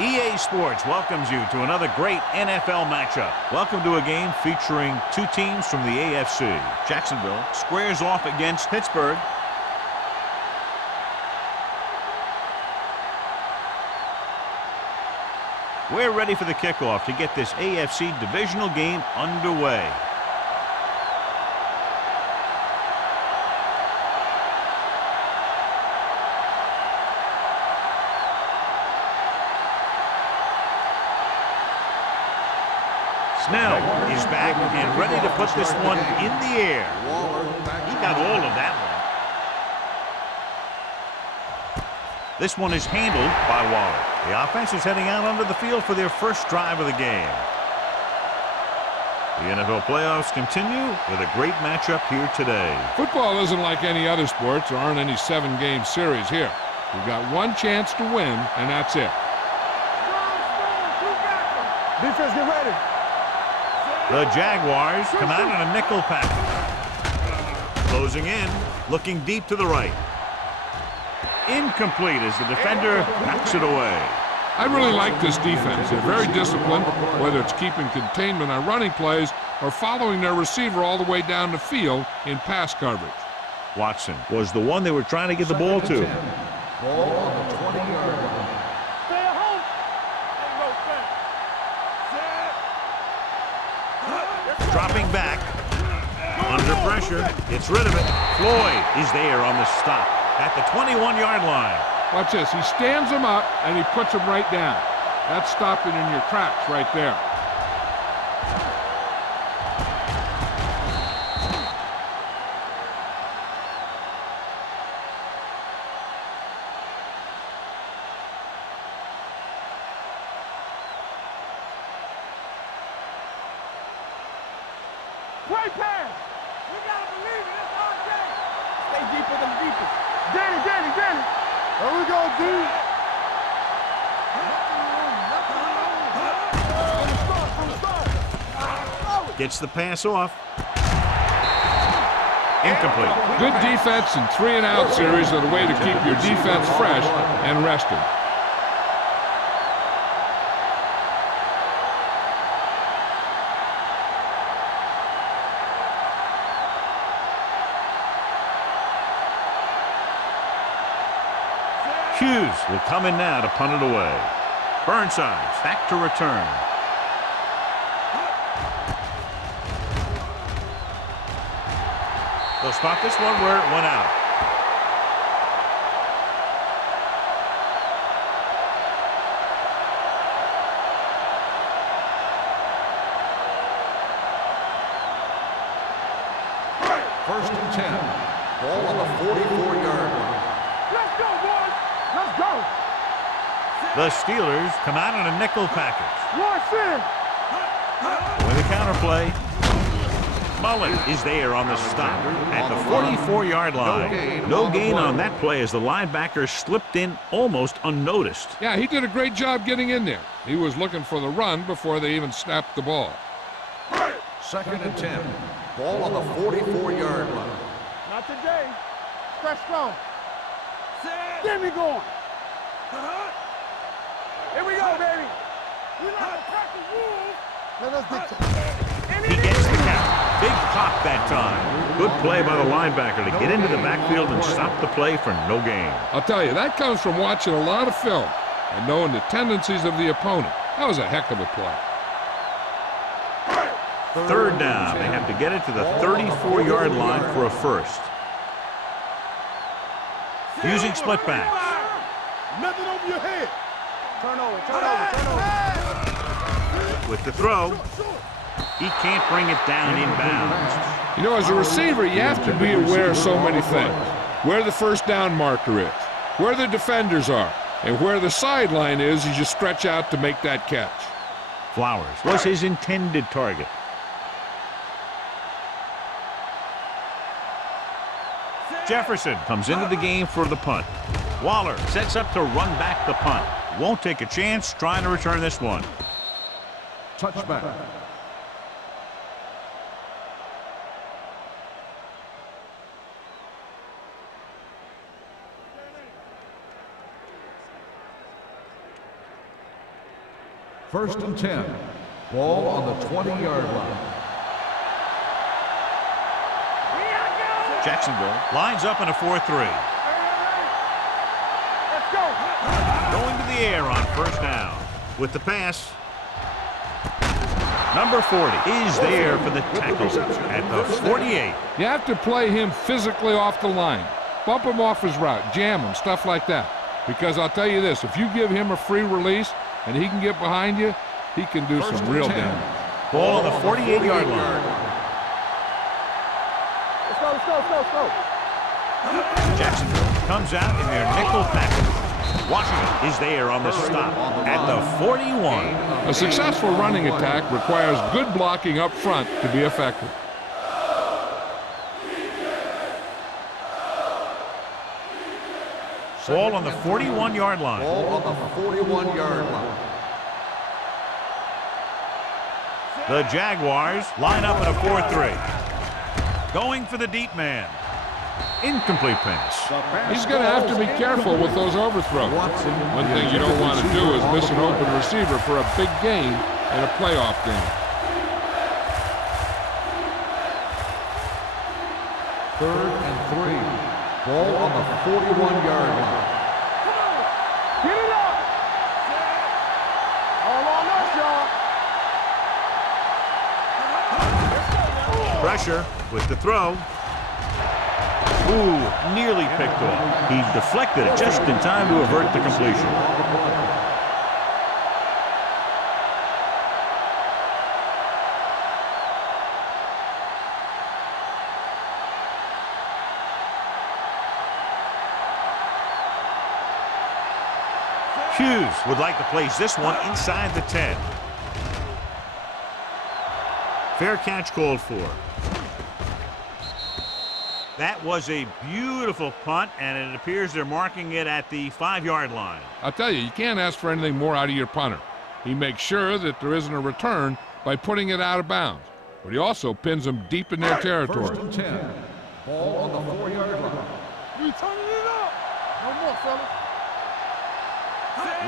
EA Sports welcomes you to another great NFL matchup. Welcome to a game featuring two teams from the AFC. Jacksonville squares off against Pittsburgh. We're ready for the kickoff to get this AFC divisional game underway. Snell is back and ready to put this one in the air. He got all of that one. This one is handled by Waller. The offense is heading out onto the field for their first drive of the game. The NFL playoffs continue with a great matchup here today. Football isn't like any other sport. There aren't any 7-game series here. We've got one chance to win, and that's it. Defense, get ready. The Jaguars come out in a nickel package. Closing in, looking deep to the right. Incomplete as the defender knocks it away. I really like this defense. They're very disciplined, whether it's keeping containment on running plays or following their receiver all the way down the field in pass coverage. Watson was the one they were trying to get the ball to. Ball on the 20-yard line. Dropping back, under pressure, gets rid of it. Floyd is there on the stop at the 21-yard line. Watch this. He stands him up, and he puts him right down. That's stopping in your tracks right there. Play pass. We gotta believe it. It's our game. Stay deeper than the deepest. Danny. There we go, D. Gets the pass off. Incomplete. Good defense and 3-and-out series are the way to keep your defense fresh and rested. Hughes will come in now to punt it away. Burnside back to return. They'll spot this one where it went out. First and 10. Ball on the 44-yard line. Let's go, boys. Let's go. The Steelers come out in a nickel package. Watch in. With a counterplay. Mullen is there on the stop at the 44-yard line. No gain on that play as the linebacker slipped in almost unnoticed. Yeah, he did a great job getting in there. He was looking for the run before they even snapped the ball. Second and 10. Ball on the 44-yard line. Not today. Stretch strong. Get me going. Here we go, baby. We like to crack the rules. Let us get He gets the count. Big pop that time. Good play by the linebacker to get into the backfield and stop the play for no gain. I'll tell you, that comes from watching a lot of film and knowing the tendencies of the opponent. That was a heck of a play. Third down. They have to get it to the 34-yard line for a first. Using split backs. Nothing over your head. Turn over. With the throw, he can't bring it down inbounds. You know, as a receiver, you have to be aware of so many things. Where the first down marker is, where the defenders are, and where the sideline is as you stretch out to make that catch. Flowers was his intended target. Jefferson comes into the game for the punt. Waller sets up to run back the punt. Won't take a chance trying to return this one. Touchback. First and 10. Ball on the 20-yard line. Jacksonville lines up in a 4-3. Let's go. Going to the air on first down. With the pass. Number 40 is there for the tackle at the 48. You have to play him physically off the line. Bump him off his route, jam him, stuff like that. Because I'll tell you this, if you give him a free release and he can get behind you, he can do some real damage. Ball on the 48-yard line. Let's go, let's go, let's go, let's go. Jacksonville comes out in their nickel package. Washington is there on the stop at the 41. A successful running attack requires good blocking up front to be effective. Ball on the 41-yard line. Ball on the 41-yard line. The Jaguars line up in a 4-3. Going for the deep man. Incomplete pass. He's going to have to be careful with those overthrows. One thing you don't want to do is miss an open receiver for a big gain in a playoff game. Third and 3. Ball on the 41-yard line. Get it up. All on us, y'all. Pressure with the throw. Ooh, nearly picked off. He deflected it just in time to avert the completion. Hughes would like to place this one inside the 10. Fair catch called for. That was a beautiful punt, and it appears they're marking it at the 5-yard line. I'll tell you, you can't ask for anything more out of your punter. He makes sure that there isn't a return by putting it out of bounds, but he also pins them deep in their territory. First and 10. Ball on the 4-yard line. We turning it up. No more, fellas.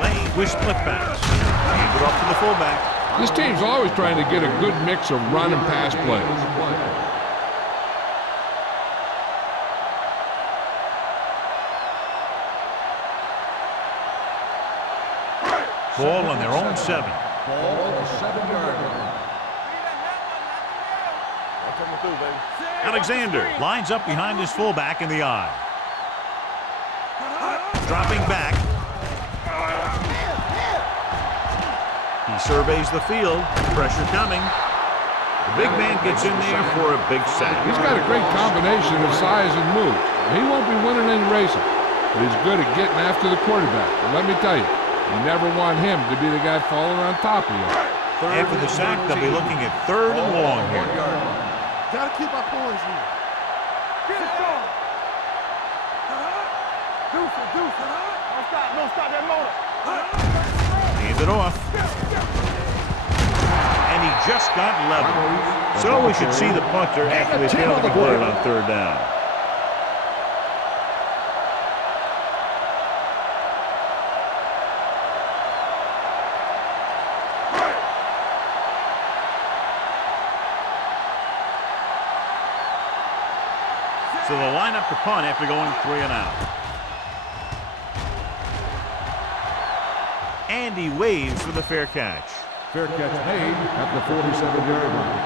Lane with split pass. Hand it off to the fullback. This team's always trying to get a good mix of run and pass plays. Ball on their own 7. Ball on the 7-yard line. Alexander lines up behind his fullback in the I. Dropping back. He surveys the field. Pressure coming. The big man gets in there for a big sack. He's got a great combination of size and moves. He won't be winning any races, but he's good at getting after the quarterback. And let me tell you, you never want him to be the guy falling on top of you. After the sack, they'll be looking at 3rd and long here. Gotta keep our poise here. Get it going. Deuce it, deuce it. Don't stop that motor. Hand it off. And he just got level. So we should see the punter after they failed to convert it on 3rd down. So they'll line up to punt after going 3 and out. And he waves for the fair catch. Fair catch made at the 47-yard line.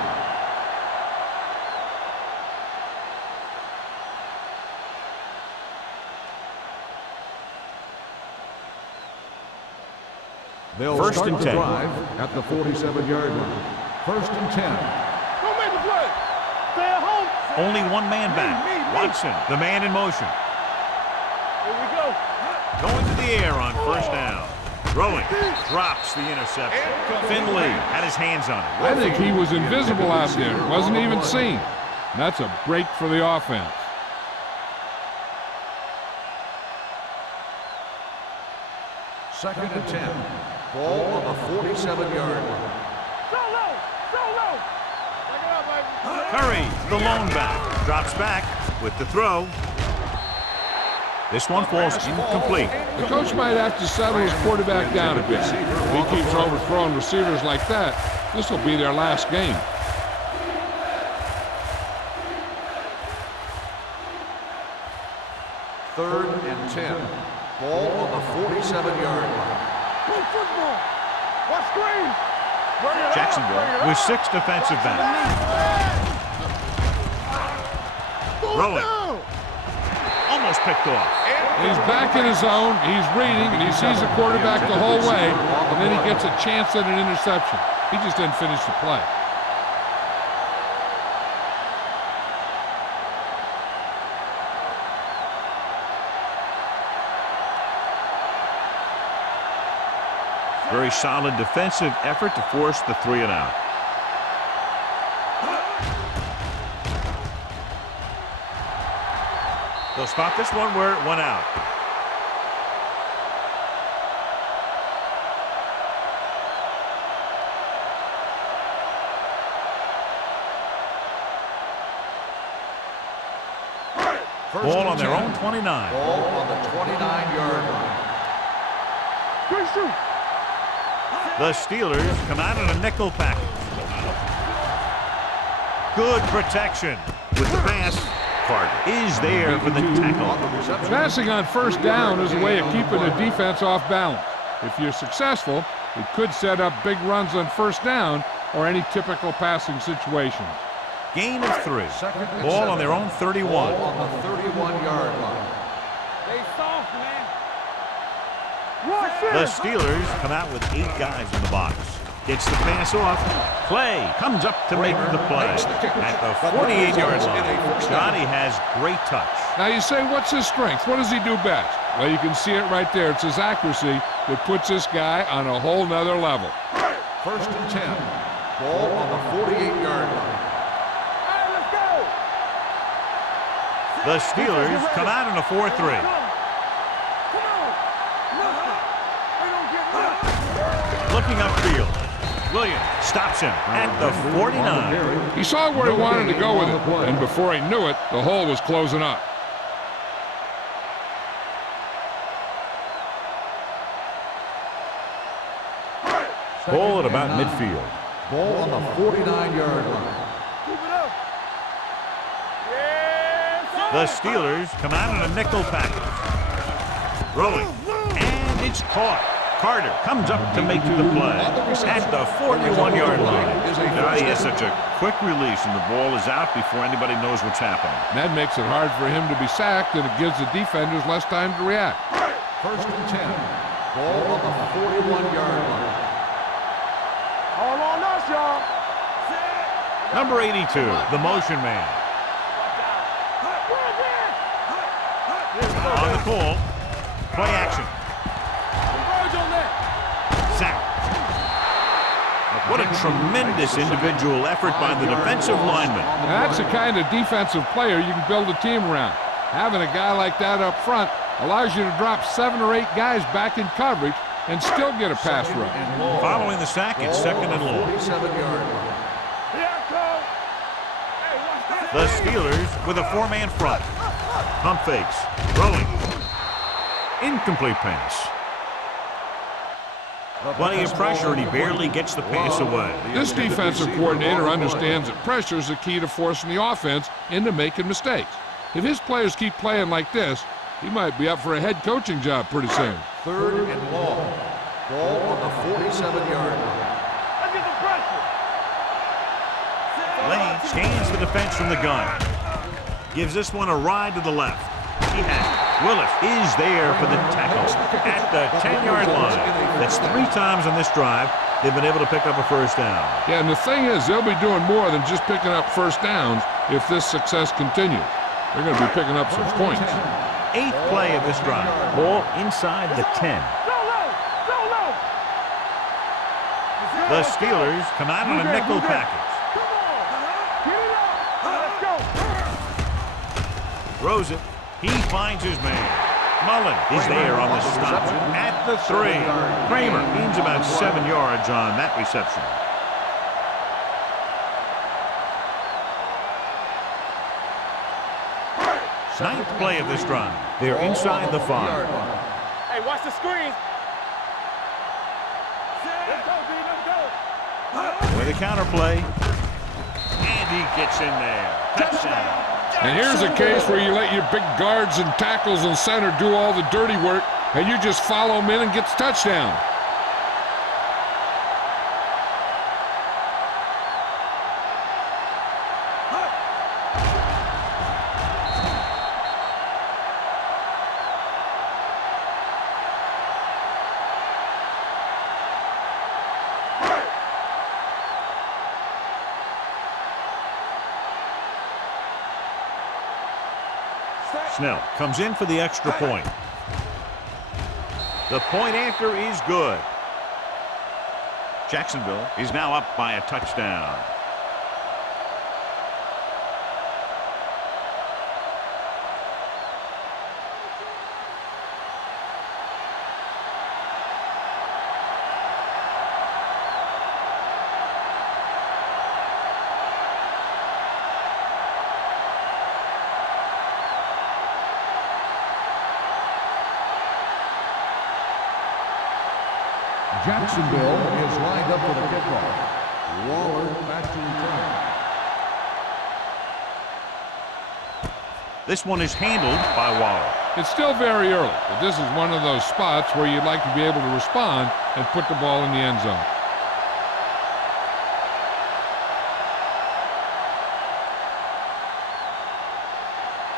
They'll First start and the 10. drive at the 47-yard line. First and 10. Don't make the play. Stay at home. Only one man back. Watson, the man in motion. Here we go. Going to the air on first down. Throwing. Drops the interception. Finley had his hands on it. I think he was invisible out there. Wasn't even seen. That's a break for the offense. Second and 10. Ball on the 47-yard line. So low. So low. Back it up, baby. Curry, the lone back, drops back with the throw. This one falls incomplete. The coach might have to settle his quarterback down a bit. If he keeps overthrowing receivers like that, this will be their last game. Third and 10. Ball on the 47-yard line. Football. Watch screen. Jacksonville with 6 defensive backs. Rolling. Almost picked off. He's back in his zone, he's reading, and he sees the quarterback the whole way, and then he gets a chance at an interception. He just didn't finish the play. Very solid defensive effort to force the 3 and out. They'll spot this one where it went out. Ball on their own 29. Ball on the 29-yard line. The Steelers come out in a nickel package. Good protection with the pass. Carter is there for the tackle. Passing on first down is a way of keeping the defense off balance. If you're successful, it could set up big runs on first down or any typical passing situations. Gain of 3. Ball on their own 31. Ball on the 31-yard line. They soft, man. The Steelers come out with 8 guys in the box. Gets the pass off. Clay comes up to make the play at the 48-yard line. Johnny has great touch. Now you say, what's his strength? What does he do best? Well, you can see it right there. It's his accuracy that puts this guy on a whole nother level. First and 10. Ball on the 48-yard line. The Steelers come out in a 4-3. Looking upfield. Williams stops him at the 49. He saw where he wanted to go with it, and before he knew it, the hole was closing up. Ball at about midfield. Ball on the 49-yard line. The Steelers come out in a nickel package. Rolling. And it's caught. Carter comes up to make the play at the 41-yard line. Now he has such a quick release, and the ball is out before anybody knows what's happening. That makes it hard for him to be sacked, and it gives the defenders less time to react. First and 10. Ball on the 41-yard line. All on us, y'all. Number 82, the motion man. On the call, play action. Sack. What a tremendous individual effort by the defensive lineman. Now, that's the kind of defensive player you can build a team around. Having a guy like that up front allows you to drop 7 or 8 guys back in coverage and still get a pass rush. Following the sack, it's second and long. 47-yard line. The Steelers with a 4-man front. Pump fakes. Rolling. Incomplete pass. Plenty of pressure, and he barely gets the pass away. This defensive coordinator understands that pressure is the key to forcing the offense into making mistakes. If his players keep playing like this, he might be up for a head coaching job pretty soon. Third and long. Ball on the 47-yard line. Lane scans the defense from the gun. Gives this one a ride to the left. He has it. Willis is there for the tackle at the 10-yard line. That's 3 times on this drive they've been able to pick up a first down. Yeah, and the thing is, they'll be doing more than just picking up first downs if this success continues. They're going to be picking up some points. 8th play of this drive. Ball inside the 10. The Steelers come out in a nickel package. Throws it. He finds his man. Mullen is there on the stop at the 3. Kramer gains about 7 yards on that reception. Ninth play of this drive. They're inside the 5. Hey, watch the screen. Let's go, D. Let's go. With a counter play. And he gets in there. Touchdown. And here's a case where you let your big guards and tackles and center do all the dirty work, and you just follow them in and gets touchdown. Snell comes in for the extra point. The point after is good. Jacksonville is now up by a touchdown. Jacksonville is lined up for the kickoff. Waller back to return. This one is handled by Waller. It's still very early, but this is one of those spots where you'd like to be able to respond and put the ball in the end zone.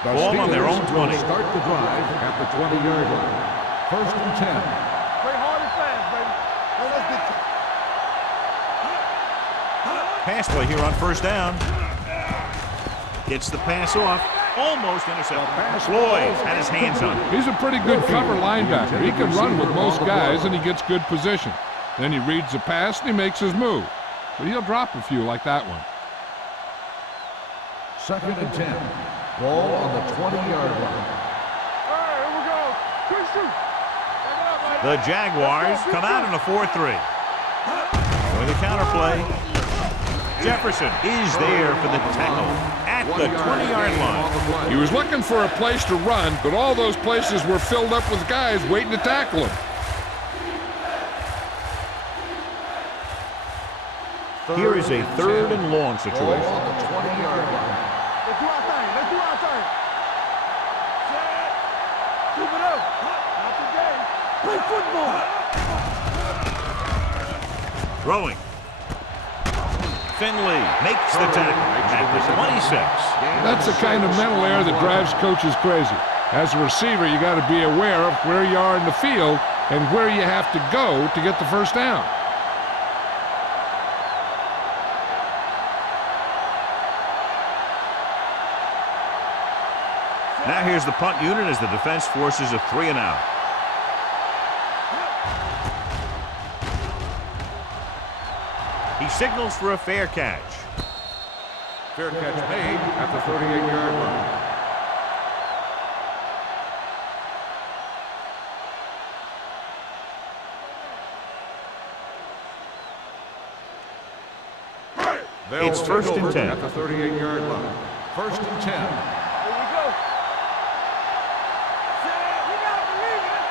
Ball on their own 20. Start the drive at the 20-yard line. 1st and 10. Play hard and fast, baby. Oh, that's big time. Pass play here on 1st down. Gets the pass off. Almost intercepted. Floyd had his hands on it. He's a pretty good cover linebacker. He can run with most guys, and he gets good position. Then he reads the pass, and he makes his move. But he'll drop a few like that one. 2nd and 10. Ball on the 20-yard line. All right, here we go. Quick shoot. The Jaguars come out in a 4-3. With a counter play. Jefferson is there for the tackle at the 20-yard line. He was looking for a place to run, but all those places were filled up with guys waiting to tackle him. Here is a 3rd and long Ball situation. on the 20-yard line. Let's do our thing. Let's do our thing. Set. Keep it up. Not today. Play football. Throwing. Finley makes the tackle at the 26. That's the kind of mental error that drives coaches crazy. As a receiver, you got to be aware of where you are in the field and where you have to go to get the 1st down. Now here's the punt unit as the defense forces a 3 and out. He signals for a fair catch. Fair catch made at the 38-yard line. It's 1st and 10. At the 38-yard line. 1st and 10. Here we go. Set. You gotta believe it.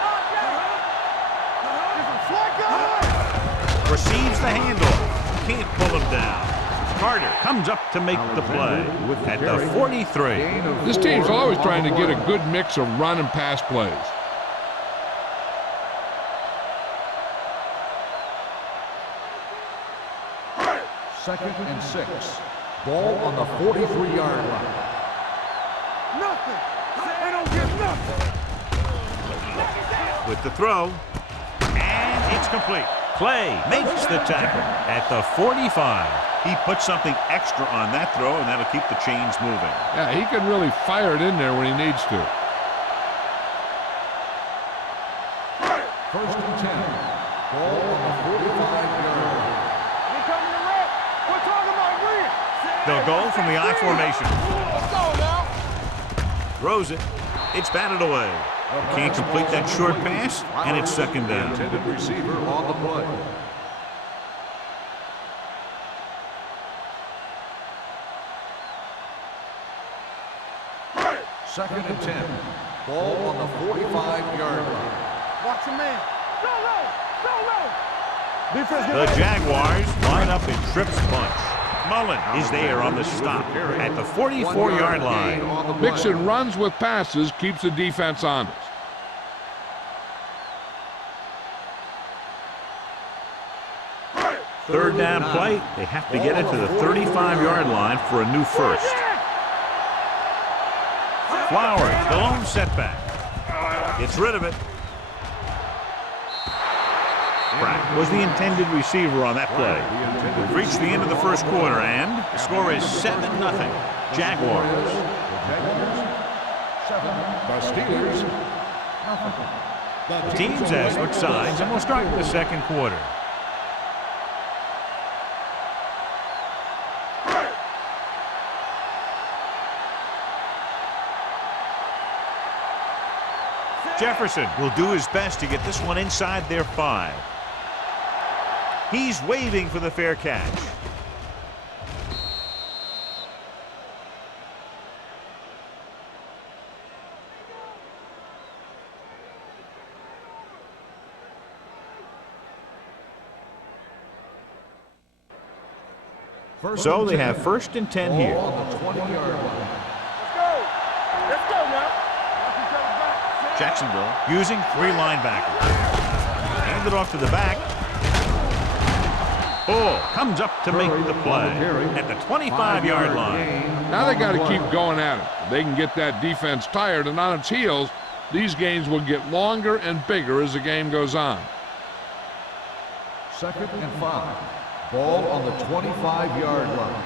It's not down. Receives the handoff. Can't pull him down. Carter comes up to make the play at the 43. This team's always trying to get a good mix of run and pass plays. Second and 6. Ball on the 43-yard line. Nothing. They don't get nothing. With the throw. And it's complete. Clay makes the tackle at the 45. He puts something extra on that throw, and that'll keep the chains moving. Yeah, he can really fire it in there when he needs to. 1st and 10. Ball on the 45-yard line. They coming to wreck. We're talking about Green. They'll go from the I formation. Let's go now. Throws it. It's batted away. Can't complete that short pass, and it's 2nd down. Intended receiver on the play. Second and 10. Ball on the 45-yard line. Watch your man. Go low. Go low. Defense, The Jaguars line up in trips bunch. Mullen is there on the stop at the 44-yard line. Mixing runs with passes keeps the defense honest. Third down play. They have to get it to the 35-yard line for a new first. Flowers, the lone setback. Gets rid of it. Pratt was the intended receiver on that play. We've reached the end of the first quarter, and the score is 7-0. Jaguars. The Steelers. The teams have switched sides, and we'll start the second quarter. Jefferson will do his best to get this one inside their 5. He's waving for the fair catch. So they have first and 10 here. On the 20-yard line. Let's go now. Watch each other back. Jacksonville using 3 linebackers. Hand it off to the back. Oh, comes up to make the play at the 25-yard line. Now they got to keep going at it. If they can get that defense tired and on its heels, these games will get longer and bigger as the game goes on. Second and 5. Ball on the 25-yard line.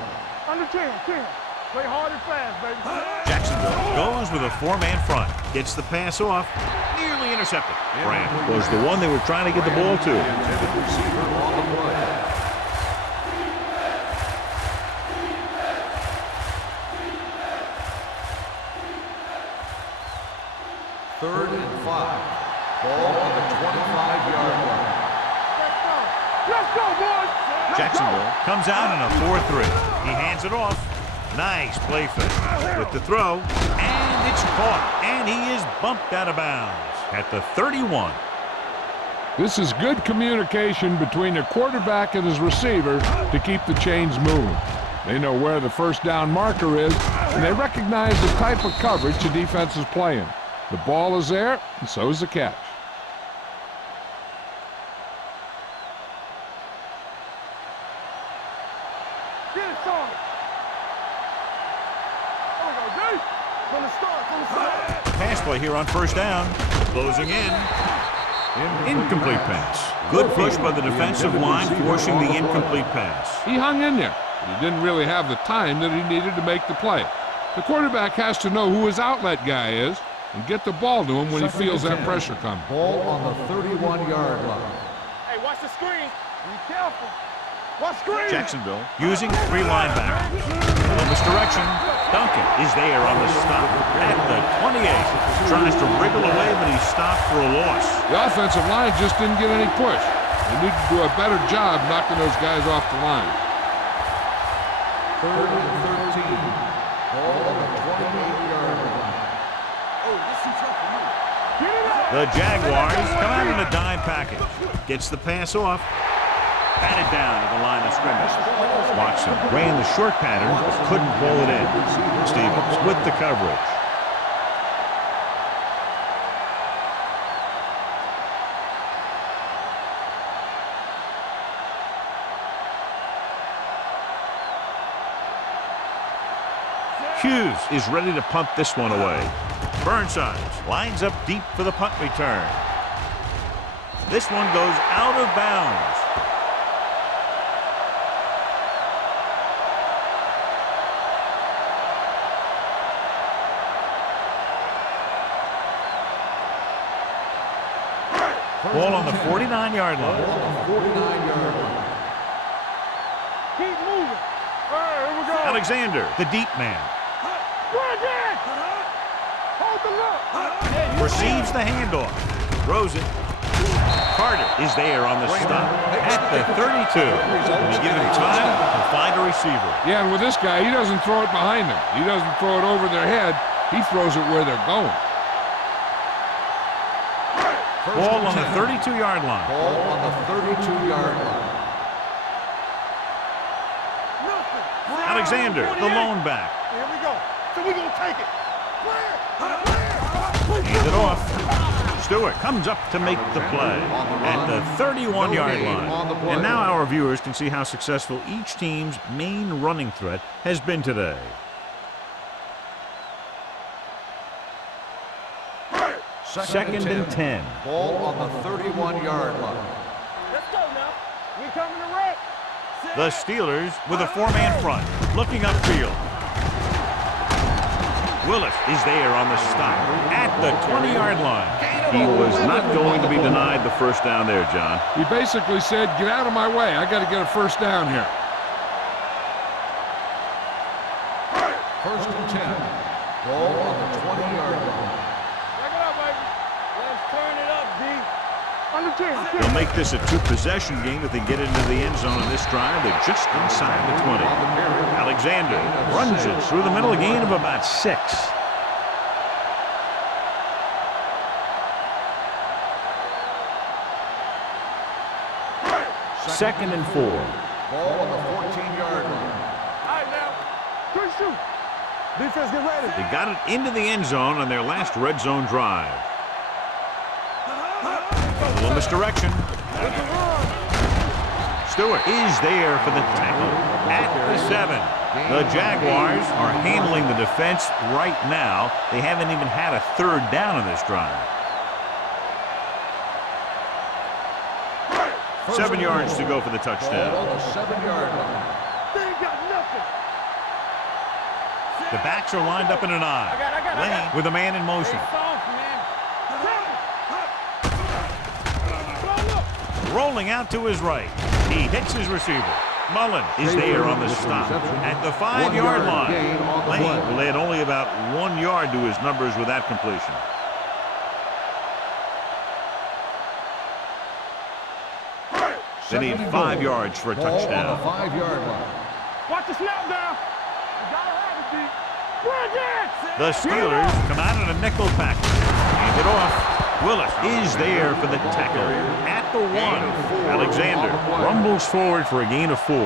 Under 10. Play hard and fast, baby. Jacksonville goes with a 4-man front. Gets the pass off. Nearly intercepted. Grant was the one they were trying to get the ball to. Intended receiver on the play. Third and 5. Ball on the 25-yard line. Let's go, boys. Jacksonville comes out in a 4-3. He hands it off. Nice play fake with the throw, and it's caught, and he is bumped out of bounds at the 31. This is good communication between the quarterback and his receiver to keep the chains moving. They know where the first down marker is, and they recognize the type of coverage the defense is playing. The ball is there, and so is the catch. Get it started. There we go, D. From the start. Pass play here on first down. Closing in. Incomplete pass. Good push by the defensive line, forcing the incomplete pass. He hung in there, but he didn't really have the time that he needed to make the play. The quarterback has to know who his outlet guy is and get the ball to him when he feels that pressure coming. Ball on the 31-yard line. Hey, watch the screen. Be careful. Watch screen. Jacksonville using 3 linebackers. In this direction, Duncan is there on the stop at the 28. Tries to wriggle away, but he's stopped for a loss. The offensive line just didn't get any push. They need to do a better job knocking those guys off the line. Third and 13. Ball on the 28-yard line. The Jaguars come out in a dime package. Gets the pass off. Batted down at the line of scrimmage. Watson ran the short pattern, but couldn't pull it in. Stevens with the coverage. Hughes is ready to punt this one away. Burnside lines up deep for the punt return. This one goes out of bounds. Ball on the 49-yard line. Keep moving. All right, here we go. Alexander, the deep man. Bring it. Hold the look. Receives the handoff. Throws it. Carter is there on the stop at the 32. And he gives him time to find a receiver. Yeah, and with this guy, he doesn't throw it behind them. He doesn't throw it over their head. He throws it where they're going. Ball on the 32-yard line. Ball on the 32-yard line. Alexander, the lone back. Here we go. So we're going to take it. Hands it off. Stewart comes up to make the play at the 31-yard line. And now our viewers can see how successful each team's main running threat has been today. Second and 10. Ball on the 31-yard line. Let's go now. We coming to wreck. The Steelers with a four-man front, looking upfield. Willis is there on the stop at the 20-yard line. He was not going to be denied the first down there, John. He basically said, get out of my way. I got to get a first down here. First and 10. Ball on the 20-yard line. Check it out, baby. Let's turn it up, D. On the 10. They'll make this a two-possession game if they get into the end zone in this drive. They're just inside the 20. Alexander runs it through the middle, a gain of about 6. Second and 4. Ball on the 14-yard line. All right, now. Good shoot. Defense, get ready. They got it into the end zone on their last red zone drive. A little misdirection. Stewart is there for the tackle at the 7. The Jaguars are handling the defense right now. They haven't even had a third down in this drive. 7 yards to go for the Ball touchdown. on the 7-yard line. They ain't got nothing. The backs are lined up in an I. I got Lane it. with a man in motion. It's soft, man. Rolling out to his right. He hits his receiver. Mullen is there on the stop at the 5-yard line. Lane will add only about 1 yard to his numbers with that completion. They need 5 yards for a touchdown. Ball on the 5-yard line. Watch the snap down. You gotta have it, D. Bring it. The Steelers come out in a nickel package. Hand it off. Willis is there for the tackle at the 1. Alexander rumbles forward for a gain of 4.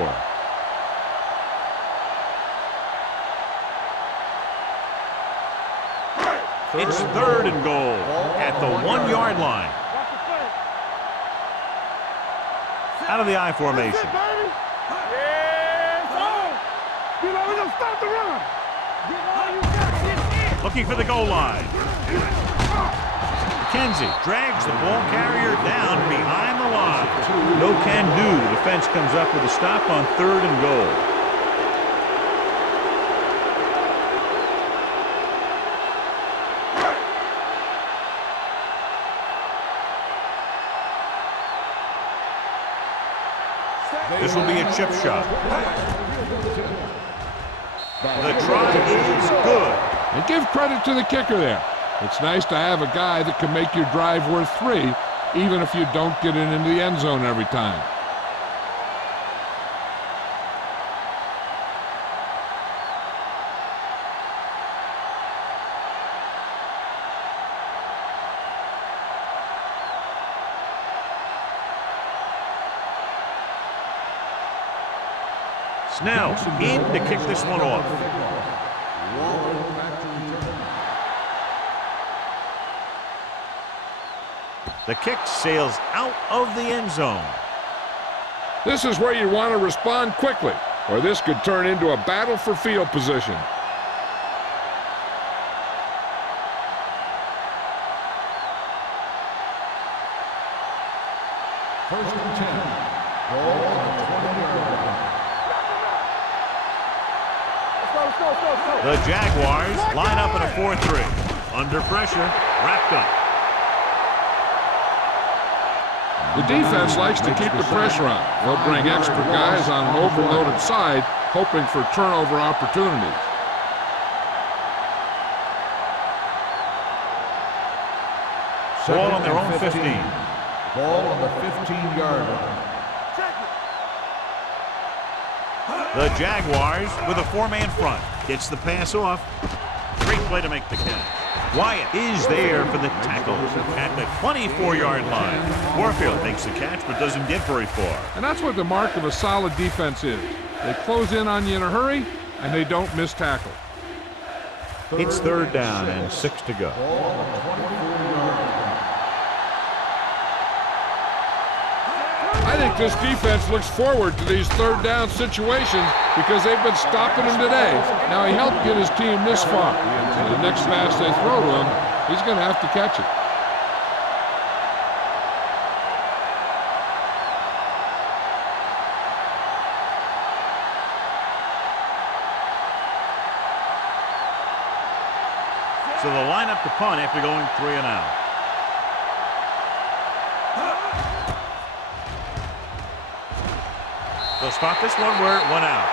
It's third and goal at the 1-yard line. Watch the foot. Out of the I That's formation. it, baby. Yes, on. You know, we're gonna stop the run. Give all you got. Get in. Looking for the goal line. McKenzie drags the ball carrier down behind the line. No can do. The defense comes up with a stop on third and goal. This will be a chip shot. The try is good. And give credit to the kicker there. It's nice to have a guy that can make your drive worth 3, even if you don't get it into the end zone every time. Snell in to kick this one off. The kick sails out of the end zone. This is where you want to respond quickly, or this could turn into a battle for field position. First and 10. Ball on the 20-yard line. Let's go. The Jaguars line up in a 4-3. Under pressure, wrapped up. The defense likes to keep the pressure on. They'll bring extra guys on an overloaded side, hoping for turnover opportunities. Ball on their own 15. Ball on the 15-yard line. The Jaguars with a 4-man front. Gets the pass off. Great play to make the catch. Wyatt is there for the tackle at the 24-yard line. Warfield makes the catch but doesn't get very far. And that's what the mark of a solid defense is. They close in on you in a hurry, and they don't miss tackle. It's third down and 6 to go. I think this defense looks forward to these third down situations because they've been stopping him today. Now, he helped get his team this far. So the next pass they throw to him, he's going to have to catch it. So they'll line up to punt after going 3 and out. They'll spot this one where it went out.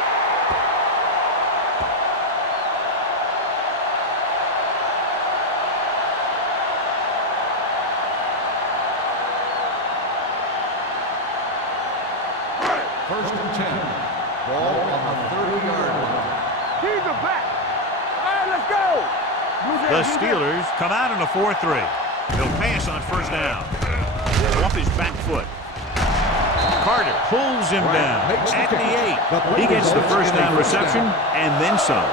First and 10. Ball on the 30-yard line. Keep it back. All right, let's go. The Steelers come out in a 4-3. He'll pass on first down. Off his back foot. Carter pulls him down at the 8. He gets the first down reception and then some.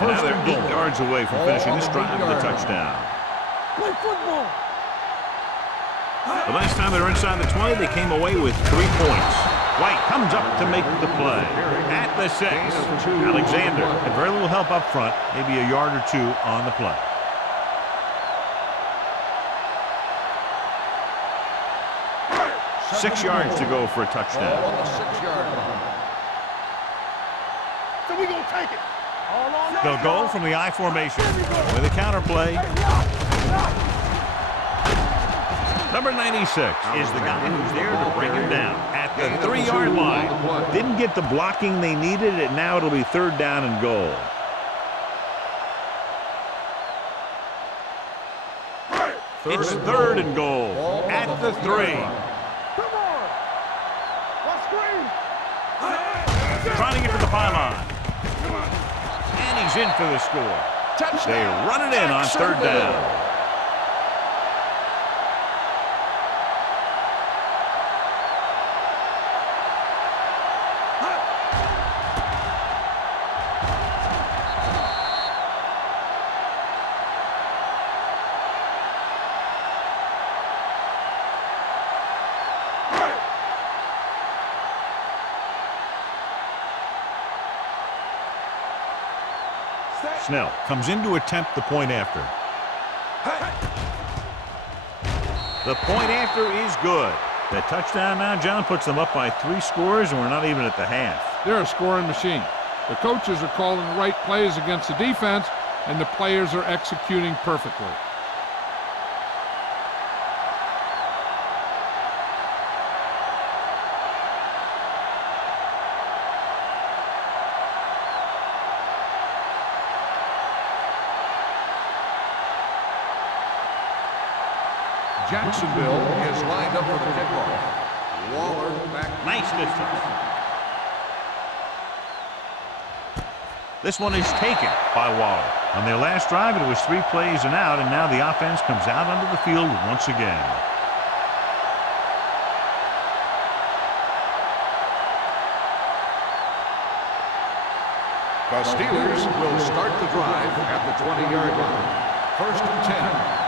And now they're 8 yards away from finishing this drive with a touchdown. Play football. The last time they were inside the 20, they came away with 3 points. White comes up to make the play at the 6. Alexander had very little help up front, maybe a yard or 2 on the play. Six yards to go for a touchdown. On the 6-yard line. So we gonna take it. All on. They'll go from the I formation with a counter play. Number 96 is the guy who's there to bring him down at the 3-yard line. Didn't get the blocking they needed, and now it'll be third down and goal. It's third and goal at the 3. Come on. Let's scream. Trying to get to the pylon. And he's in for the score. They run it in on third down. Snell comes in to attempt the point after. The point after is good. The touchdown now, John, puts them up by 3 scores, and we're not even at the half. They're a scoring machine. The coaches are calling the right plays against the defense, and the players are executing perfectly. Jacksonville is lined up for the kickoff. Waller back. Nice distance. This one is taken by Waller. On their last drive, it was 3 plays and out, and now the offense comes out onto the field once again. The Steelers will start the drive at the 20-yard line. First and 10.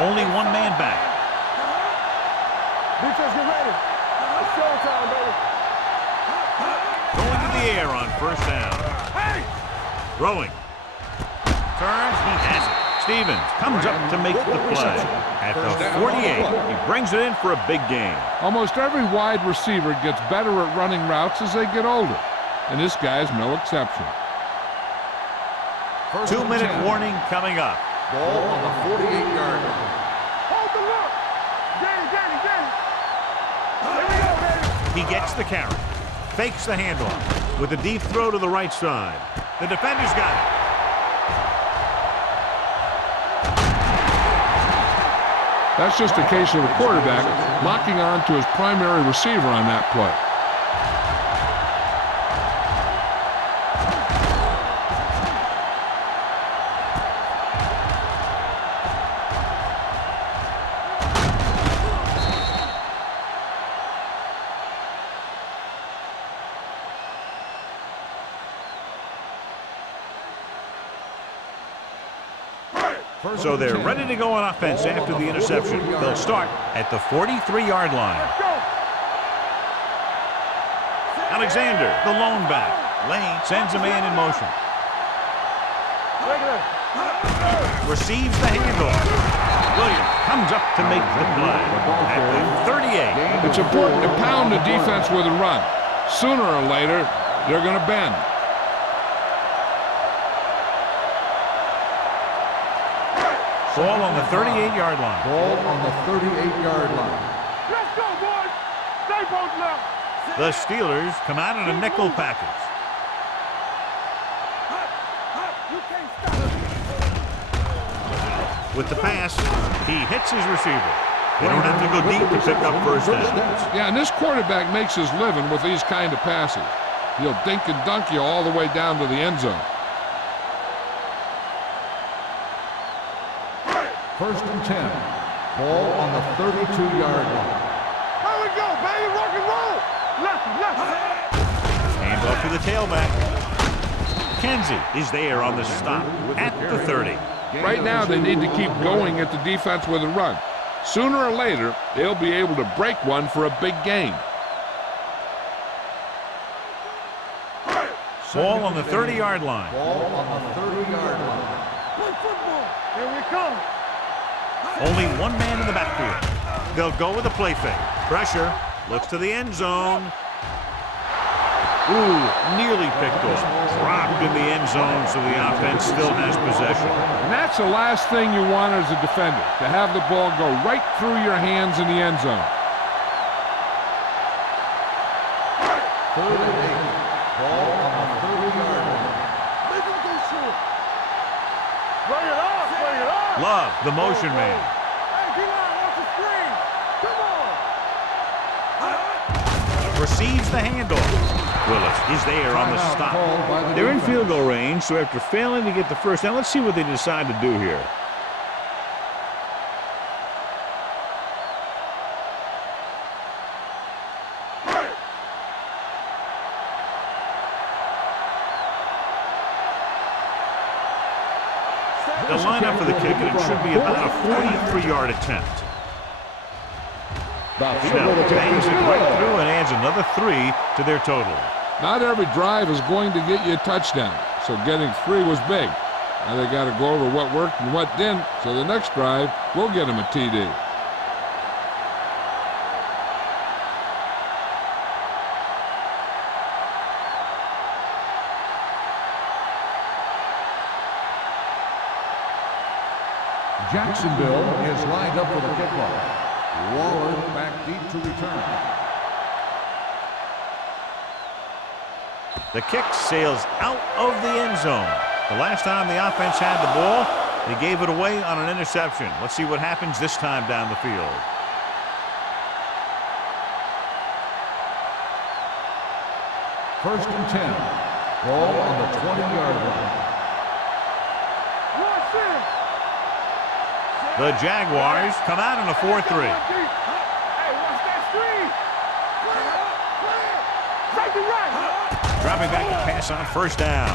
Only one man back. Defense, get ready. It's showtime, baby. Going to the air on first down. Hey! Throwing. Turns, he has it. Stevens comes up to make the play. At the 48, he brings it in for a big gain. Almost every wide receiver gets better at running routes as they get older, and this guy's no exception. 2-minute warning coming up. Ball on the 48-yard line. Hold the look. Get it. Here we go, baby. He gets the carry. Fakes the handoff with a deep throw to the right side. The defender's got it. 1, That's just a case of the quarterback locking on to his primary receiver on that play. So they're ready to go on offense after the interception. They'll start at the 43-yard line. Alexander, the lone back. Lane sends a man in motion. Receives the handoff. Williams comes up to make the play at the 38. It's important to pound the defense with a run. Sooner or later, they're going to bend. Ball on the 38-yard line. Ball on the 38-yard line. Let's go, boys. Stay both left. The Steelers come out in a nickel package. You can't stop. With the pass, he hits his receiver. They don't have to go deep to pick up first down. Yeah, and this quarterback makes his living with these kind of passes. He'll dink and dunk you all the way down to the end zone. First and 10. Ball on the 32-yard line. Here we go, baby. Rock and roll. Left. Hand off to the tailback. Kenzie is there on the stop at the 30. Right now, they need to keep going at the defense with a run. Sooner or later, they'll be able to break one for a big gain. Ball on the 30-yard line. Ball on the 30-yard line. Play football. Here we come. Only one man in the backfield. They'll go with a play fake. Pressure. Looks to the end zone. Ooh, nearly picked off. Dropped in the end zone, so the offense still has possession. And that's the last thing you want as a defender, to have the ball go right through your hands in the end zone. Third and 8. Ball on the 30-yard line. Make him go short. Bring it up. Bring it up. Love, the motion man. Hey, D-line off the screen. Come on. Receives the handoff. Willis is there on the stop. They're in field goal range, so after failing to get the first down, let's see what they decide to do here. The lineup for the kick, and it should be about a 43-yard attempt. Snell bangs it right through and adds another 3 to their total. Not every drive is going to get you a touchdown, so getting 3 was big. Now they got to go over what worked and what didn't, so the next drive will get them a TD. Jacksonville is lined up for the kickoff. Waller back deep to return. The kick sails out of the end zone. The last time the offense had the ball, they gave it away on an interception. Let's see what happens this time down the field. First and 10. Ball on the 20-yard line. Watch this. The Jaguars come out in a 4-3. Hey, watch that screen. Play it. Take it right. Dropping back to pass on first down.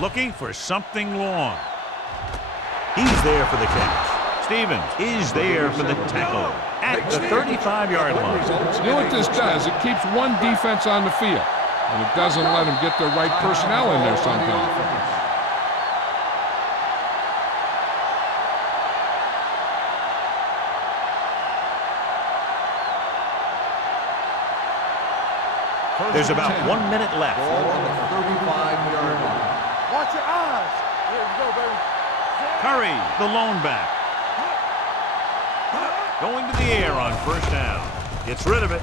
Looking for something long. He's there for the catch. Stevens is there for the tackle at the 35-yard line. You know what this does? It keeps one defense on the field, and it doesn't let them get the right personnel in there sometimes. There's about 1 minute left. Ball on the 35-yard line. Watch your eyes. Here we go, baby. Curry, the lone back. Going to the air on first down. Gets rid of it.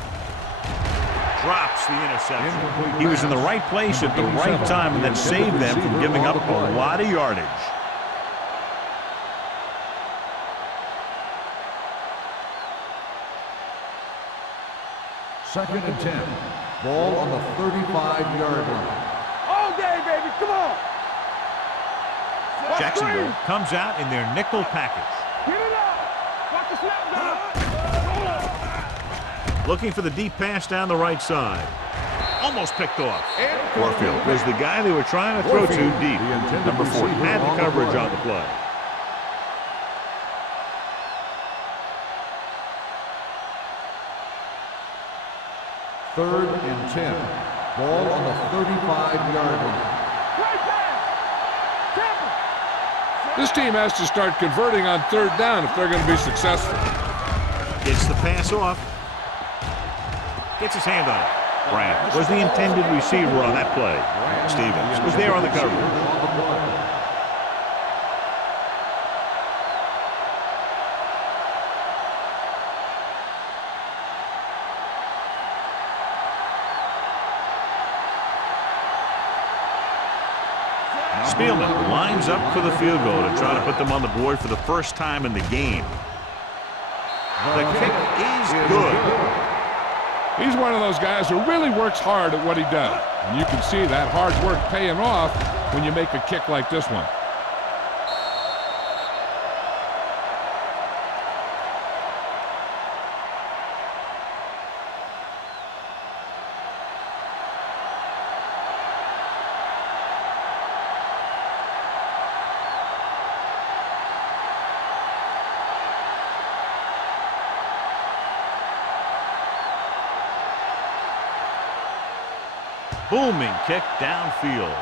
Drops the interception. He was in the right place at the right time, and that saved them from giving up a lot of yardage. Second and 10. Ball on the 35-yard line. All day, baby. Come on. Jacksonville comes out in their nickel package. Get it up. Watch the snap down. Looking for the deep pass down the right side. Almost picked off. Warfield was the guy they were trying to throw to deep. Number 4 had the coverage on the play. Third and 10. Ball on the 35-yard line. Right pass. Tampa. This team has to start converting on third down if they're going to be successful. Gets the pass off. Gets his hand on it. Brand was the intended receiver on that play. Stevens was there on the coverage. Spielman lines up for the field goal to try to put them on the board for the first time in the game. The kick is good. He's one of those guys who really works hard at what he does. And you can see that hard work paying off when you make a kick like this one. Booming kick downfield.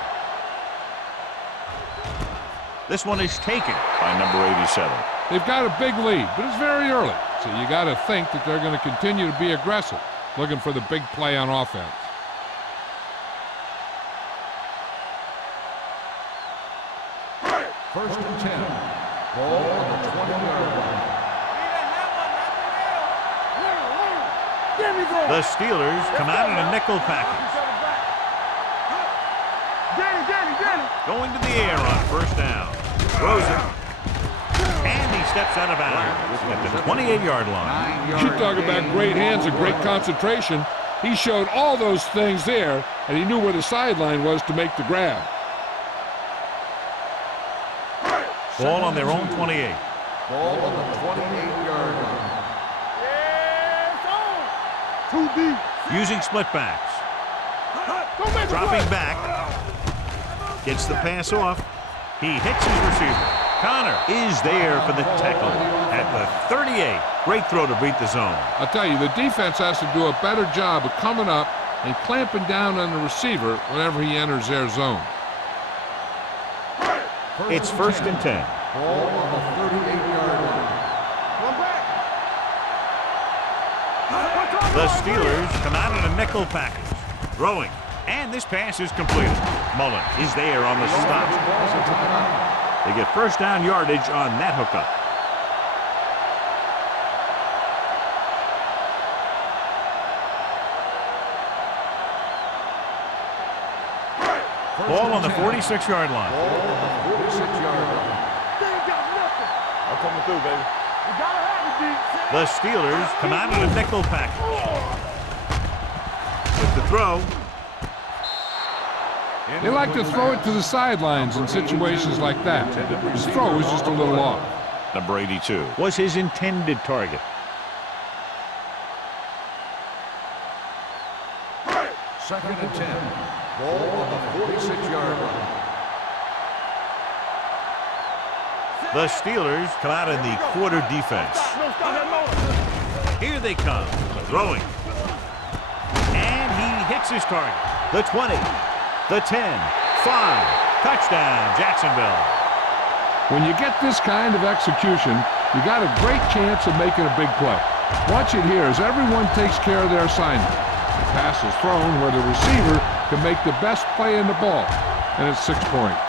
This one is taken by number 87. They've got a big lead, but it's very early. So you got to think that they're going to continue to be aggressive, looking for the big play on offense. First and 10. Ball on the 20-yard line. The Steelers come out in a nickel package. Going to the air on first down. Throws it. And he steps out of bounds at the 28-yard line. You talk about great hands and great concentration. He showed all those things there, and he knew where the sideline was to make the grab. Ball on their own 28. Ball on the 28-yard line. Too deep. Using split backs. Dropping back. Gets the pass off. He hits his receiver. Connor is there for the tackle at the 38. Great throw to beat the zone. I'll tell you, the defense has to do a better job of coming up and clamping down on the receiver whenever he enters their zone. It's first and 10. Ball on the 38-yard line. One back. The Steelers come out in a nickel package. Throwing. And this pass is completed. Mullen is there on the stop. They get first down yardage on that hookup. Ball on the 46-yard line. Ball on the 46-yard line. They ain't got nothing. I'm coming through, baby. We gotta have it, D. The Steelers come out in a nickel package. With the throw. They like to throw it to the sidelines in situations like that. His throw was just a little off. Number 82 was his intended target. Second and 10. Ball on the 46-yard line. The Steelers come out in the quarter defense. Here they come. Throwing. And he hits his target. The 20. The 10, 5, touchdown, Jacksonville. When you get this kind of execution, you got a great chance of making a big play. Watch it here as everyone takes care of their assignment. The pass is thrown where the receiver can make the best play in the ball, and it's 6 points.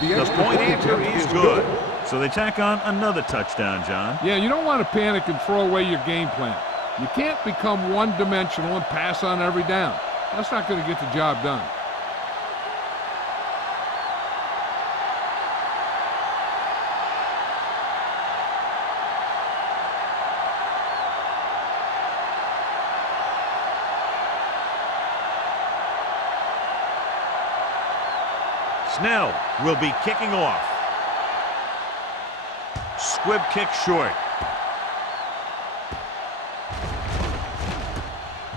The point after is good. So they tack on another touchdown, John. Yeah, you don't want to panic and throw away your game plan. You can't become one-dimensional and pass on every down. That's not going to get the job done. Snell will be kicking off. Squib kick short.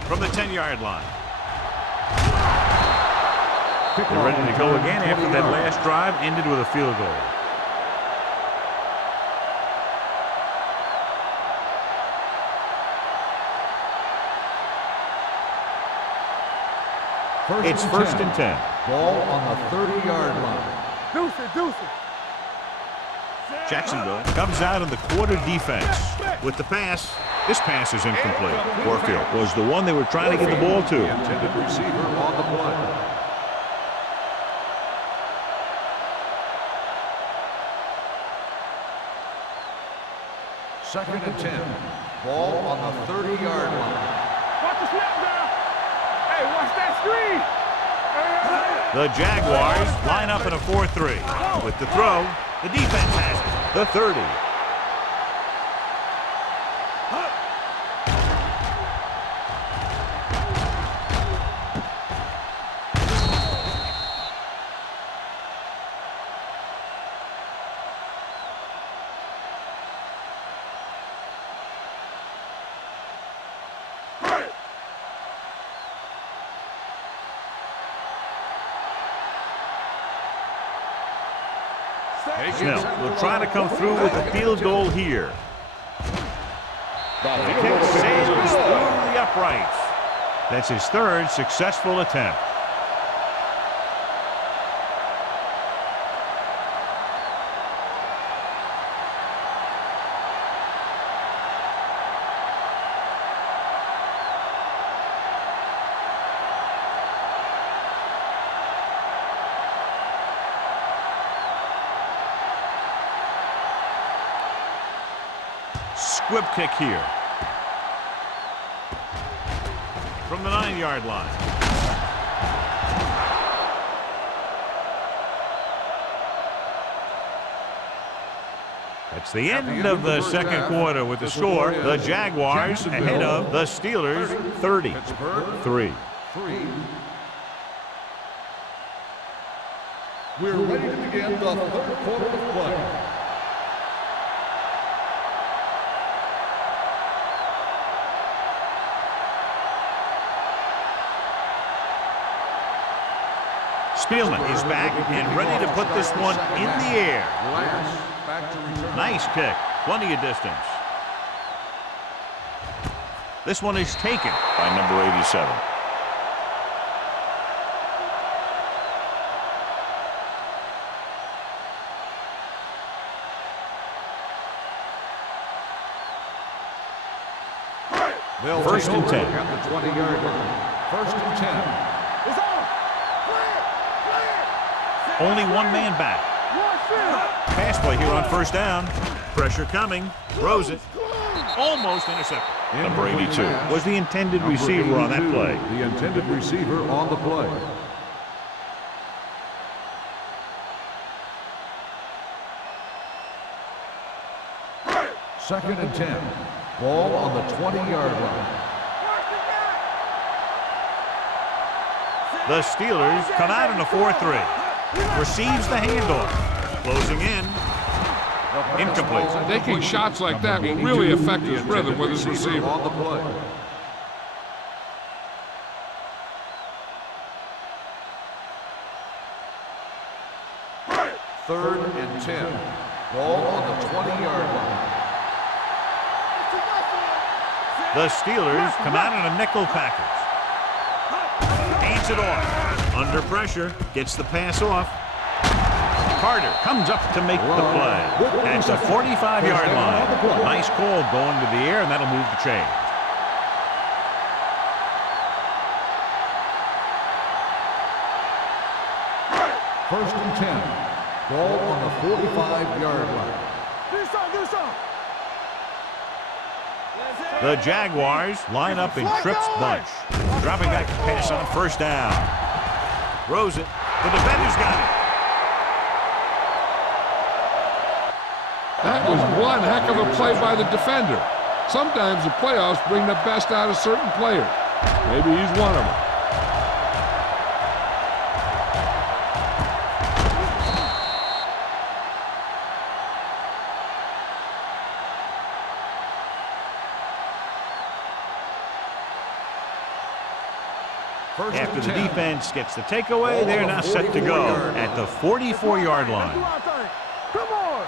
From the 10-yard line. They're ready to go again after that last drive ended with a field goal. It's first and 10. Ball on the 30-yard line. Deuce it. Jacksonville comes out in the quarter defense with the pass. This pass is incomplete. Warfield was the one they were trying to get the ball to. The intended receiver on the play. Second and 10. Ball on the 30-yard line. Watch the snap down. Hey, watch that screen. The Jaguars line up in a 4-3. With the throw, the defense has it. The 30. Snell will try to come through with a field goal here. The kick sails through the uprights. That's his third successful attempt. Squib kick here. From the 9-yard line. That's the end of the second quarter with the score. The Jaguars ahead of the Steelers 30-3. We're ready to begin the third quarter of play. Spielman is back and ready to put this one in the air. Nice kick. Plenty of distance. This one is taken by number 87. First and 10. At the 20-yard line. First and 10. It's on. Only one man back. Pass play here on first down. Pressure coming. Throws it. Almost intercepted. Number 82 was the intended receiver on that play. The intended receiver on the play. Second and 10. Ball on the 20-yard line. The Steelers come out in a 4-3. Receives the handoff. Closing in. Incomplete. Taking shots like that will really affect his rhythm with his receiver. On the play. Third and 10. Ball on the 20-yard line. The Steelers come out in a nickel package. Hands it off. Under pressure. Gets the pass off. Carter comes up to make the play. At the 45-yard line. Nice call going to the air, and that'll move the chain. First and 10. Ball on the 45-yard line. Do something. The Jaguars line up in trips bunch. Dropping back to pass on first down. Throws it. The defender's got it. That was one heck of a play by the defender. Sometimes the playoffs bring the best out of certain players. Maybe he's one of them. After the defense gets the takeaway, they're now set to go at the 44-yard line. Come on.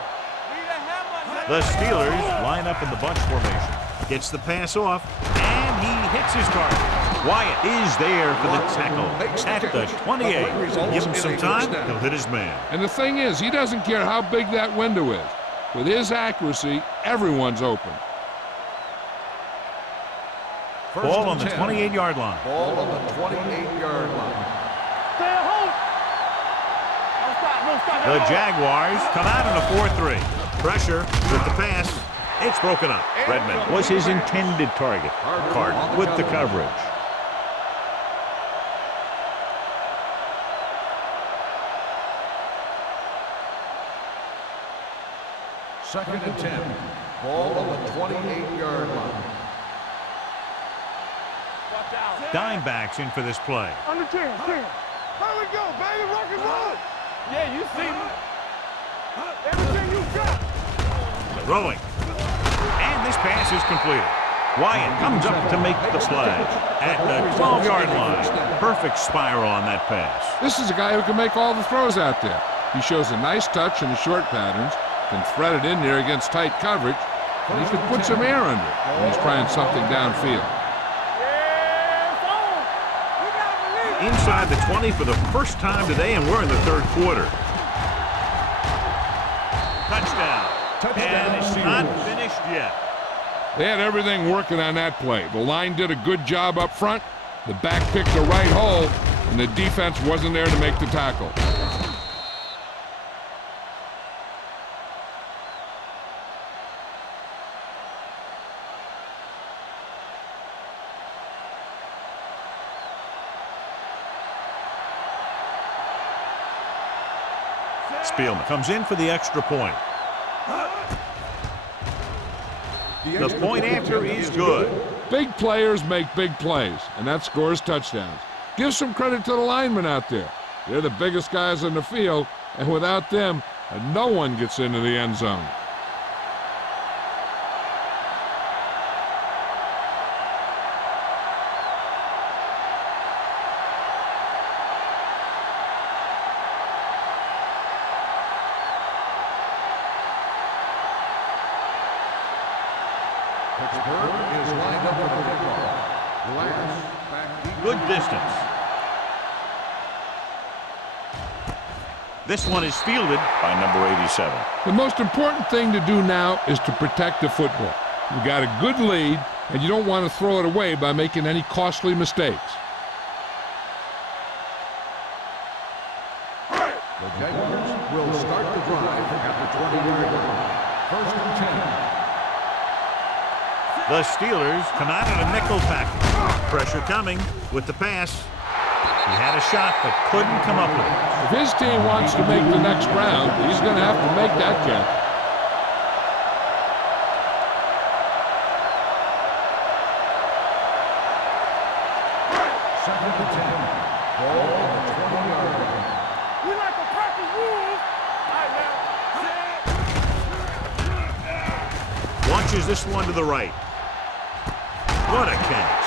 The Steelers line up in the bunch formation. Gets the pass off, and he hits his target. Wyatt is there for the tackle at the 28. Give him some time, he'll hit his man. And the thing is, he doesn't care how big that window is. With his accuracy, everyone's open. Ball on the 28-yard line. Ball on the 28-yard line. Stay at home. No stop. The Jaguars come out in a 4-3. Pressure with the pass. It's broken up. Redmond was his intended target. Card with the coverage. Second and 10. Ball on the 28-yard line. Dimebacks in for this play. Under 10. Here we go, baby. Rock and roll. Yeah, you see me. Everything you got. Throwing. And this pass is completed. Wyatt comes up to make the play at the 12-yard line. Perfect spiral on that pass. This is a guy who can make all the throws out there. He shows a nice touch in the short patterns, can thread it in there against tight coverage, and he can put some air under it when he's trying something downfield. Inside the 20 for the first time today, and we're in the third quarter. Touchdown. And it's not finished yet. They had everything working on that play. The line did a good job up front. The back picked the right hole, and the defense wasn't there to make the tackle. Spielman comes in for the extra point. The point after is good. Big players make big plays, and that scores touchdowns. Give some credit to the linemen out there. They're the biggest guys on the field, and without them, no one gets into the end zone. Pittsburgh is lined up for the kickoff. Last back. Good distance. This one is fielded by number 87. The most important thing to do now is to protect the football. You got a good lead, and you don't want to throw it away by making any costly mistakes. The Jaguars will start the drive at the 20-yard line. First and 10. The Steelers come out in a nickel tackle. Pressure coming with the pass. He had a shot but couldn't come up with it. If his team wants to make the next round, he's going to have to make that catch. Second and 10. Ball on the 20-yard line. We like to practice rules. Launches this one to the right. What a catch.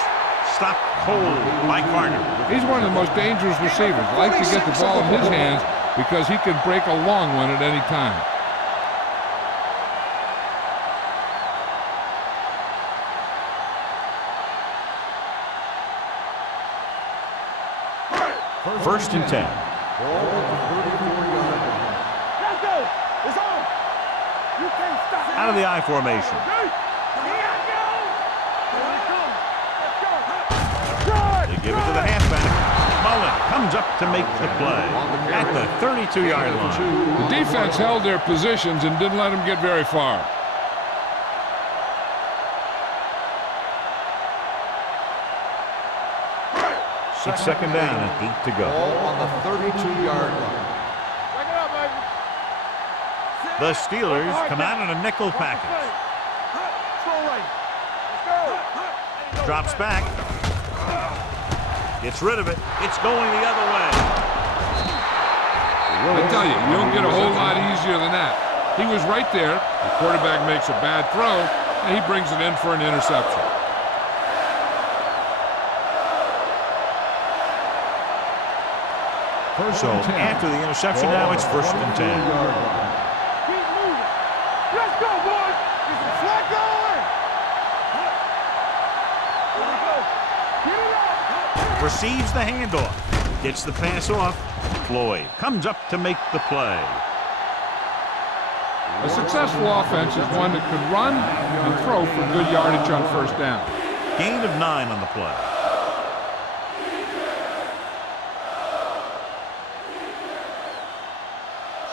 Stopped cold by Carter. He's one of the most dangerous receivers. I like to get the ball in his hands because he can break a long one at any time. First and 10. Ball on the 34-yard line. Let's go. It's on. You can't stop. Out of the I formation. They give it to the halfback. Mullen comes up to make the play at the 32-yard line. The defense held their positions and didn't let them get very far. It's second down and 8 to go. Ball on the 32-yard line. Back it up, baby. The Steelers come out in a nickel package. Slow right. Let's go. Drops back. Gets rid of it. It's going the other way. I tell you, you don't get a whole lot easier than that. He was right there. The quarterback makes a bad throw, and he brings it in for an interception. So after the interception, now it's 1st and 10. Keep moving. Let's go, boys. Get some slack going. Here we go. Get it up. Receives the handoff. Gets the pass off. Floyd comes up to make the play. A successful offense is one that could run and throw for good yardage on 1st down. Gain of 9 on the play.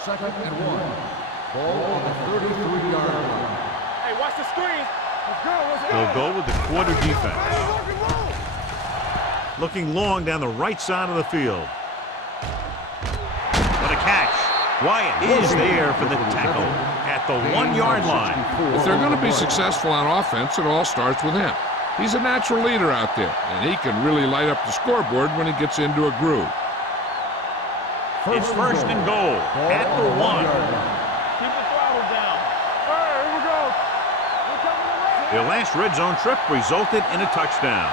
Second and 1. Ball on the 33-yard line. Hey, watch the screen. Let's go. Let's go. They'll go with the quarter defense. Rock and roll. Looking long down the right side of the field. What a catch. Wyatt is there for the tackle at the 1-yard line. If they're going to be successful on offense, it all starts with him. He's a natural leader out there, and he can really light up the scoreboard when he gets into a groove. It's 1st and goal at the 1. Keep the throttle down. All right, here we go. We're coming around. Their last red zone trip resulted in a touchdown.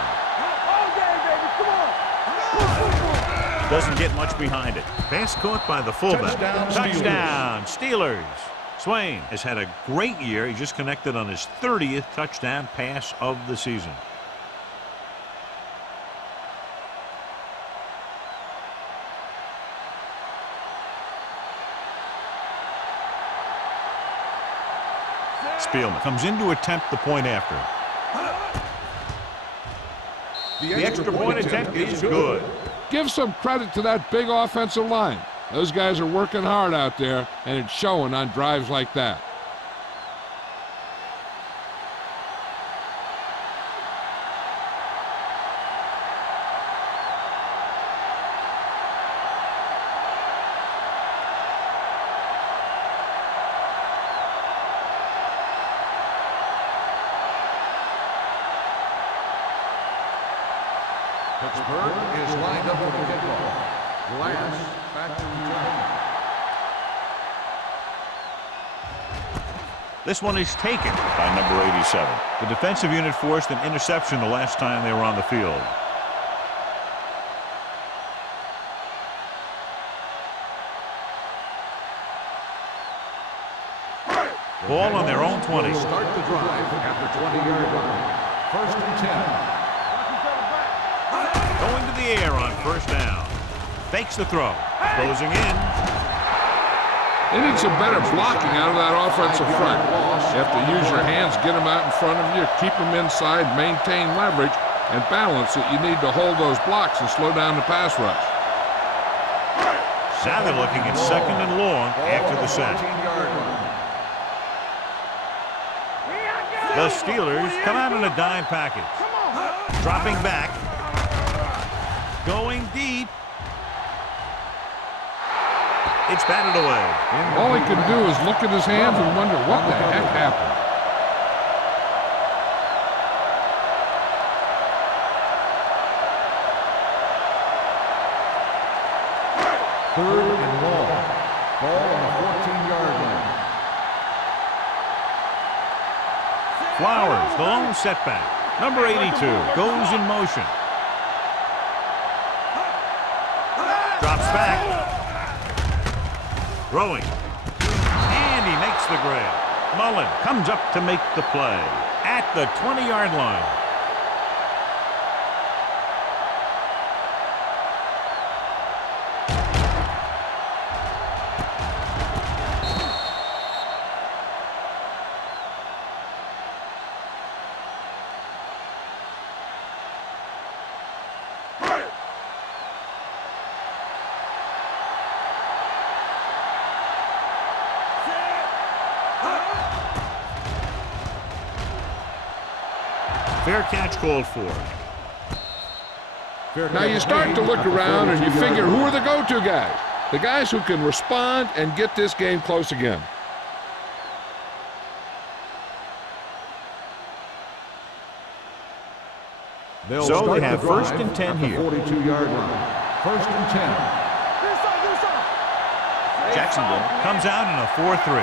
All day, baby. Come on. Doesn't get much behind it. Pass caught by the fullback. Touchdown, Steelers. Swain has had a great year. He just connected on his 30th touchdown pass of the season. Spielman comes in to attempt the point after. The extra point attempt is good. Give some credit to that big offensive line. Those guys are working hard out there, and it's showing on drives like that. Pittsburgh is lined up for the kickoff. Glass back to return. This one is taken by number 87. The defensive unit forced an interception the last time they were on the field. Ball on their own 20. Start the drive at the 20-yard line. 1st and 10. Going to the air on 1st down. Fakes the throw. Closing in. They need some better blocking out of that offensive front. You have to use your hands, get them out in front of you, keep them inside, maintain leverage, and balance it. You need to hold those blocks and slow down the pass rush. Now they're looking at 2nd and long after the sack. The Steelers come out in a dime package. Dropping back. Going deep. It's batted away. All he can do is look at his hands and wonder what the heck happened. Third and long. Ball on the 14-yard line. Flowers, the lone setback. Number 82 goes in motion. Drops back. Throwing. And he makes the grab. Mullen comes up to make the play at the 20-yard line. Fair catch called for. Now you start to look around and you figure, who are the go-to guys? The guys who can respond and get this game close again. So they have first and 10 here. 42-yard line. First and 10. Jacksonville comes out in a 4-3.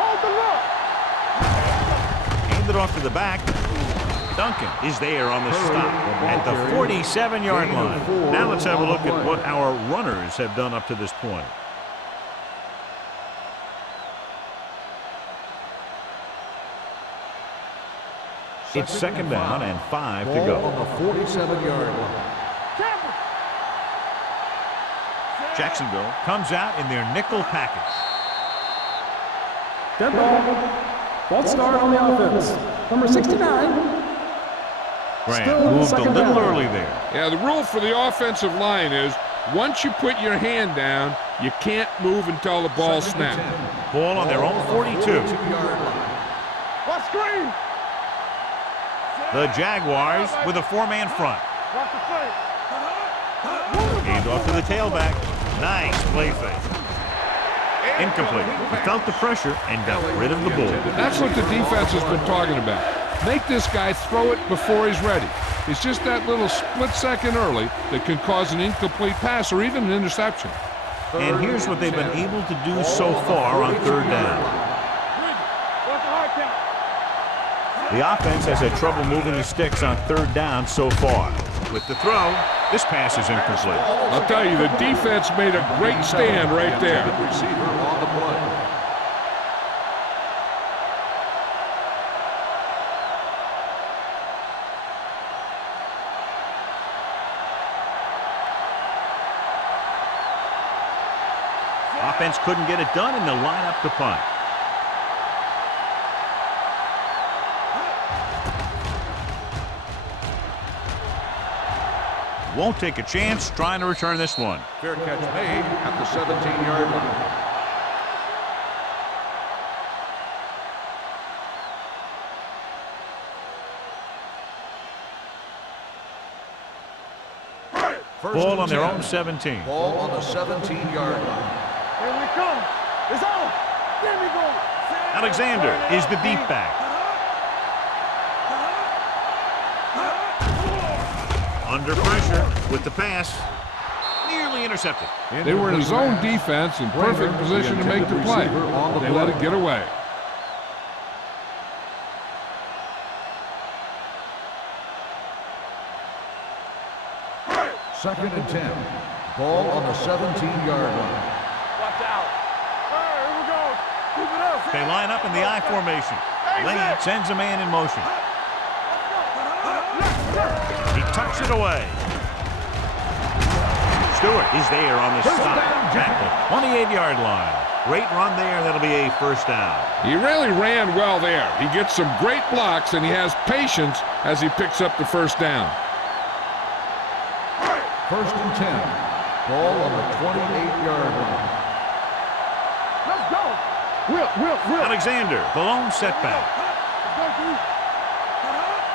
Hold the look. Hand it off to the back. Duncan is there on the stop at the 47-yard line. Now let's have a look at what our runners have done up to this point. It's second down and 5 to go. On the 47-yard line. Jacksonville comes out in their nickel package. Dead ball. False start on the offense. Number 69. Grant moved a little early there. Yeah, the rule for the offensive line is once you put your hand down, you can't move until the ball snaps. Ball on their own 42. What screen? The Jaguars with a four-man front. Watch the play. Gave off to the tailback. Nice play fake. Incomplete. He felt the pressure and got rid of the ball. That's what the defense has been talking about. Make this guy throw it before he's ready. It's just that little split second early that can cause an incomplete pass or even an interception. And here's what they've been able to do so far on third down. The offense has had trouble moving the sticks on third down so far. With the throw, this pass is incomplete. I'll tell you, the defense made a great stand right there. Receiver on the play. Offense couldn't get it done in the lineup to punt. Won't take a chance trying to return this one. Fair catch made at the 17-yard line. Ball on their own 17. Ball on the 17-yard line. Here we come. It's on. There we go. Alexander is the deep back. Under pressure with the pass. Nearly intercepted. They were in a zone defense in perfect position to make the play. They let it get away. Second and 10. Ball on the 17-yard line. Watch out. Here we go. Keep it up. They line up in the I formation. Lane sends a man in motion. He tucks it away. Stewart is there on the stop at the 28-yard line. Great run there. That'll be a first down. He really ran well there. He gets some great blocks, and he has patience as he picks up the first down. First and 10. Ball on the 28-yard line. Let's go. Will. Alexander, the lone setback. Let's go,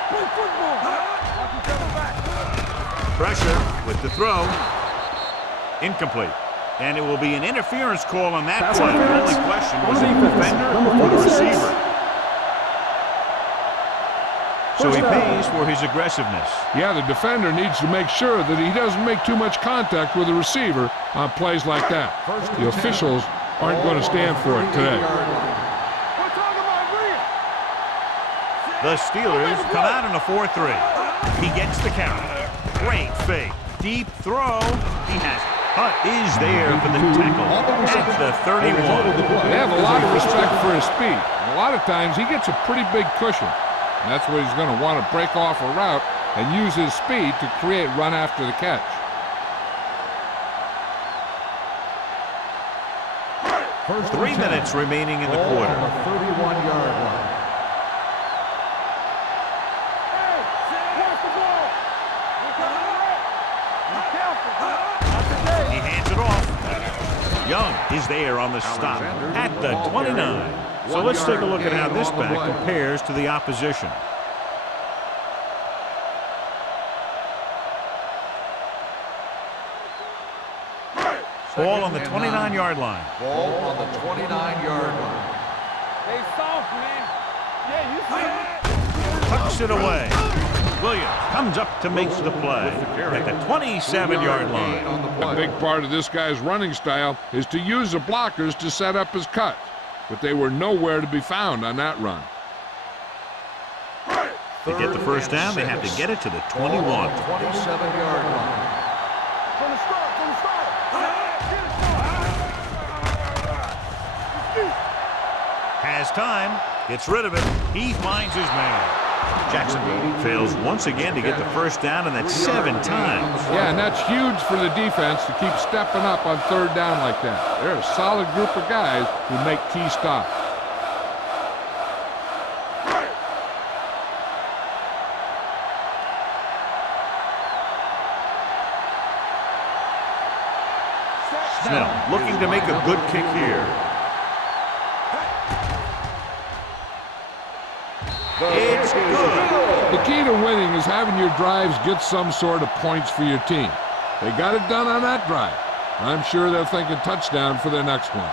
play football. Watch each other back. Pressure with the throw. Incomplete. And it will be an interference call on that play. The only question was it the defender or the receiver. So he pays for his aggressiveness. Yeah, the defender needs to make sure that he doesn't make too much contact with the receiver on plays like that. The officials aren't going to stand for it today. We're talking about real. The Steelers come out in a 4-3. He gets the count. Great fake. Deep throw. He has it. Hunt is there for the tackle at the 31. They have a lot of respect for his speed. A lot of times he gets a pretty big cushion. And that's what he's going to want to break off a route and use his speed to create run after the catch. First 3 minutes remaining in the quarter. On the 31-yard line. Hey, watch the ball. Be careful. Not today. He hands it off. Young is there on the stop at the 29. So let's take a look at how this back compares to the opposition. Ball on the 29-yard line. Ball on the 29-yard line. They soft, man. Yeah, you see it. Tucks it away. Williams comes up to make the play at the 27-yard line. A big part of this guy's running style is to use the blockers to set up his cut, but they were nowhere to be found on that run. To get the first down, they have to get it to the 21. 27-yard line. From the start, from the start. Has time, gets rid of it. He finds his man. Jacksonville fails once again to get the first down, and that's 7 times. Yeah, and that's huge for the defense to keep stepping up on third down like that. They're a solid group of guys who make key stops. Snell looking to make a good kick here. It's good. The key to winning is having your drives get some sort of points for your team. They got it done on that drive. I'm sure they're thinking touchdown for their next one.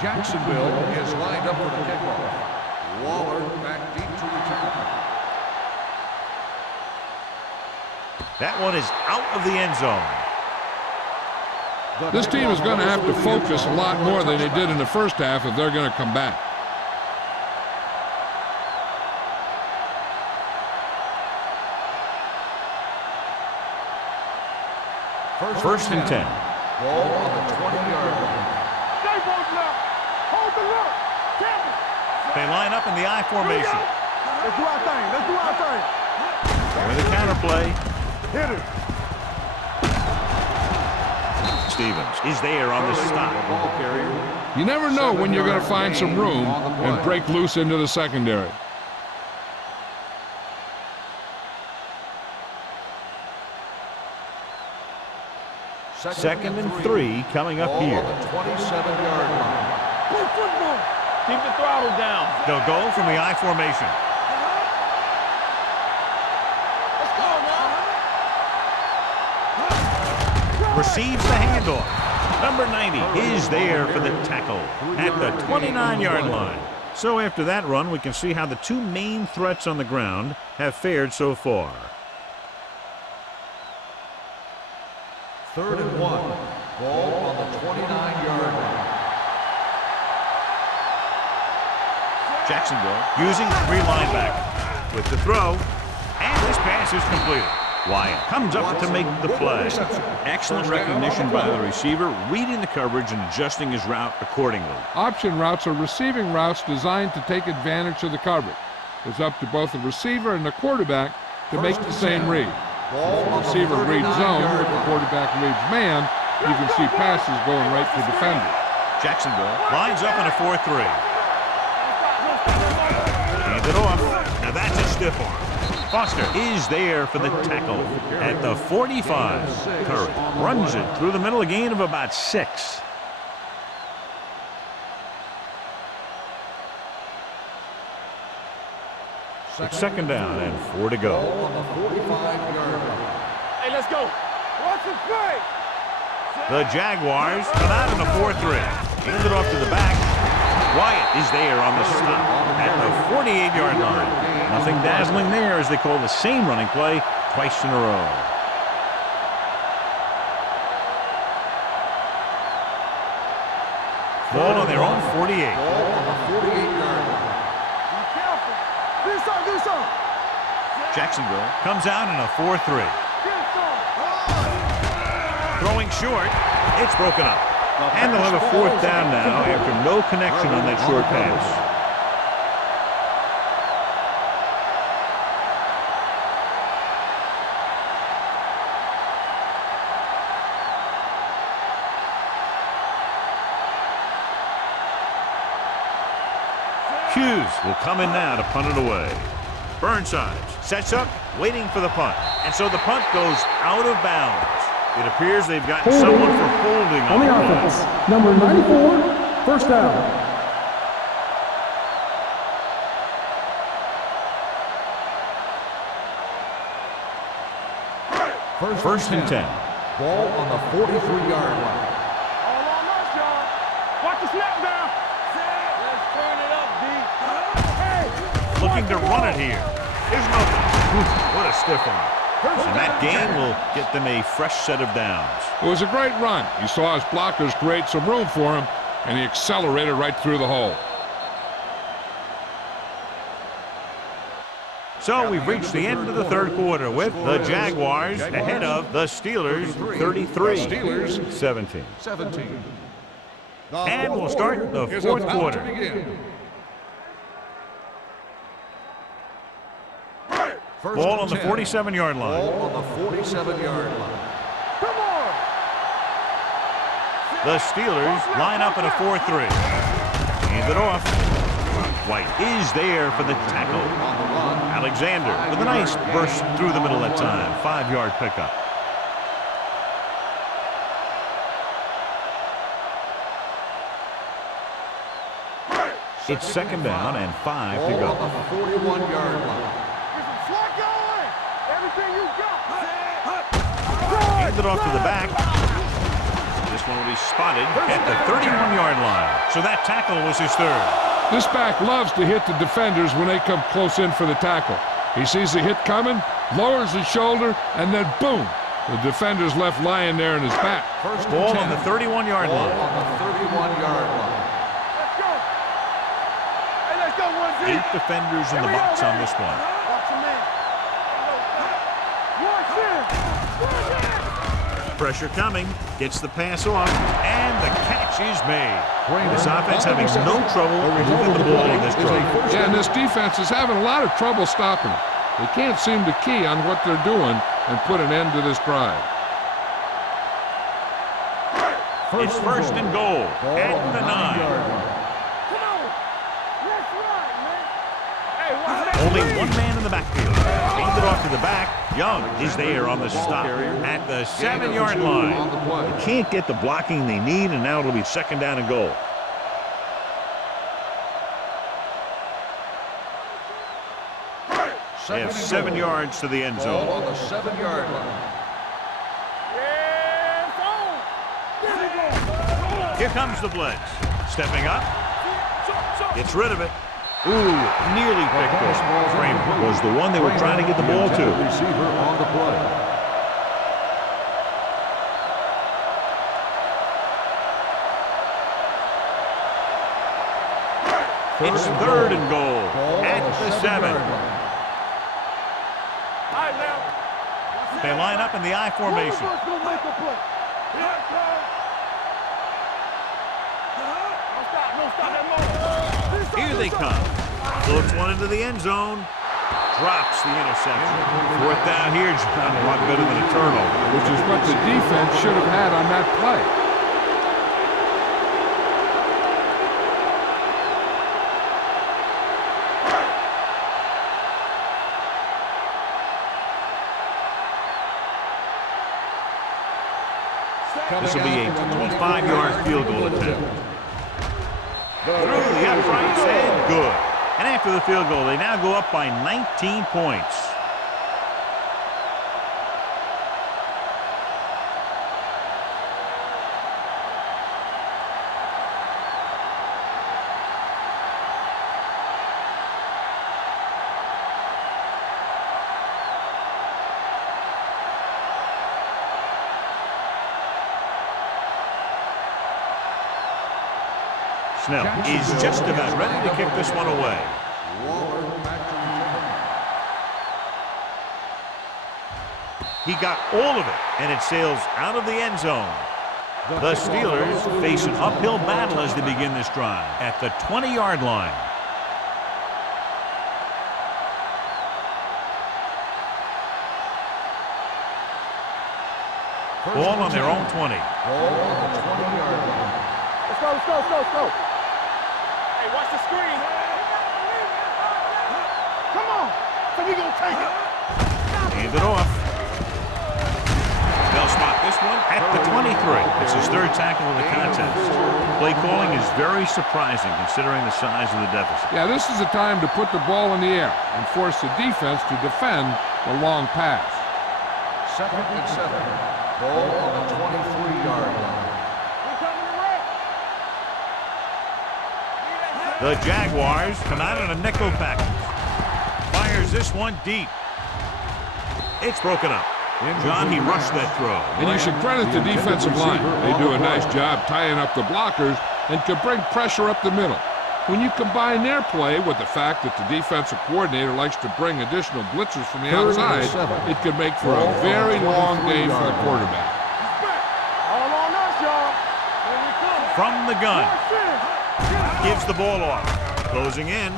Jacksonville is lined up for the kickoff. Waller back deep to return. That one is out of the end zone. This team is going to have to focus a lot more than they did in the first half if they're going to come back. First and 10. Ball on the 20-yard line. Stay both now. Hold the look. Tap it. They line up in the I formation. Let's do our thing. Let's do our thing. With a counter play, Hit it. Stevens is there on the stop. Ball carrier. You never know when you're going to find some room and break loose into the secondary. Second and 3 coming up Ball here. on the 27-yard line. Play football. Keep the throttle down. They'll go from the I formation. Let's go now. Receives the handoff. Number 90 is there for the tackle at the 29-yard line. So after that run, we can see how the two main threats on the ground have fared so far. 3rd and 1. Ball on the 29-yard line. Jacksonville using 3 linebackers with the throw, and this pass is completed. Wyatt comes up to make the play. Excellent recognition by the receiver, reading the coverage and adjusting his route accordingly. Option routes are receiving routes designed to take advantage of the coverage. It's up to both the receiver and the quarterback to make the same read. If the receiver reads zone, if the quarterback reads man, you can see passes going right to defenders. Jacksonville lines up in a 4-3. Hand it off. Now that's a stiff arm. Foster is there for the tackle at the 45. Curry runs it through the middle, a gain of about 6. It's second down and 4 to go. On the 45-yard line. Hey, let's go. Watch the play. The Jaguars come out in the 4-3. Hand it off to the back. Wyatt is there on the stop at the 48-yard line. Nothing dazzling there as they call the same running play twice in a row. Ball on their own 48. Ball on the 48-yard line. Be careful. Do some. Jacksonville comes out in a 4-3. Get some. Throwing short. It's broken up. And they'll have a 4th down now after no connection on that short pass. Hughes will come in now to punt it away. Burnside sets up, waiting for the punt. And so the punt goes out of bounds. It appears they've gotten Holding someone for holding on the play. offense. Number 94, first down. First and 10. Ball on the 43-yard line. All on us, y'all. Watch the snap down. Let's turn it up, D. Hey. Looking to run it here. Here's nothing. What a stiff arm. And that gain will get them a fresh set of downs. It was a great run. He saw his blockers create some room for him, and he accelerated right through the hole. So we've reached the end of the third quarter with the Jaguars ahead of the Steelers 33. Steelers 17. 17. And we'll start the Here's fourth about to quarter. begin. Ball on the 47-yard line. Ball on the 47-yard line. Come on. The Steelers line up in a 4-3. Hand it off. White is there for the tackle. On the run. Alexander with a nice burst through the middle that time. 5-yard pickup. It's second down and 5 to Ball go. on the 41-yard line. Get some slack going. Everything you got. Hand it off to the back. This one will be spotted at the 31-yard line. So that tackle was his third. This back loves to hit the defenders when they come close in for the tackle. He sees the hit coming, lowers his shoulder, and then boom, the defender's left lying there in his back. First and Ball 10. on the 31-yard Ball line. on the 31-yard line. Let's go. Hey, let's go, 1Z. 8 defenders in the Here we box go, on baby. this one. Watch him in. Watch him. Pressure coming, gets the pass off, and the catch is made. This offense having no trouble moving the ball in this drive. Yeah, and this defense is having a lot of trouble stopping them. They can't seem to key on what they're doing and put an end to this drive. It's first and goal at the 9. Come on. Let's ride, man. Hey, watch that. Only one man in the backfield. Hand it off to the back. Young is there on the stop at the 7-yard line. They can't get the blocking they need, and now it'll be second down and goal. They have 7 yards to the end Ball zone. on the 7-yard line. Yeah, it's on. There we go. Here comes the blitz. Stepping up. Gets rid of it. Ooh, nearly picked off. Kramer was the one they were trying to get the ball to. Receiver on the play. It's third and goal Ball at on the 7. 7-yard line. All right, now. They line up in the I formation. One of us gonna make a play. Here it comes. Don't stop that motor. Here they come. Floats one into the end zone. Drops the interception. Fourth down here, John, a lot better than a turnover. Which is what the defense should have had on that play. This will be a 25-yard field goal attempt. Through the uprights and good. And after the field goal, they now go up by 19 points. Snell is just about ready to kick this one away. Waller back to return. He got all of it, and it sails out of the end zone. The Steelers face an uphill battle as they begin this drive at the 20-yard line. Ball on their own 20. Ball on the 20-yard line. Let's go, let's go, let's go, let's go. Hey, watch the screen. Come on. So we gonna take it. Hand it off. They'll spot this one at the 23. It's his third tackle of the contest. Play calling is very surprising considering the size of the deficit. Yeah, this is the time to put the ball in the air and force the defense to defend the long pass. 2nd and 7. Ball on the 23-yard line. The Jaguars come out in a nickel package. Fires this one deep. It's broken up. John, he rushed that throw. And you should credit the defensive line. They do a nice job tying up the blockers and can bring pressure up the middle. When you combine their play with the fact that the defensive coordinator likes to bring additional blitzers from the outside, it can make for a very long day for the quarterback. All on us, y'all. From the gun. Gives the ball off. Closing in.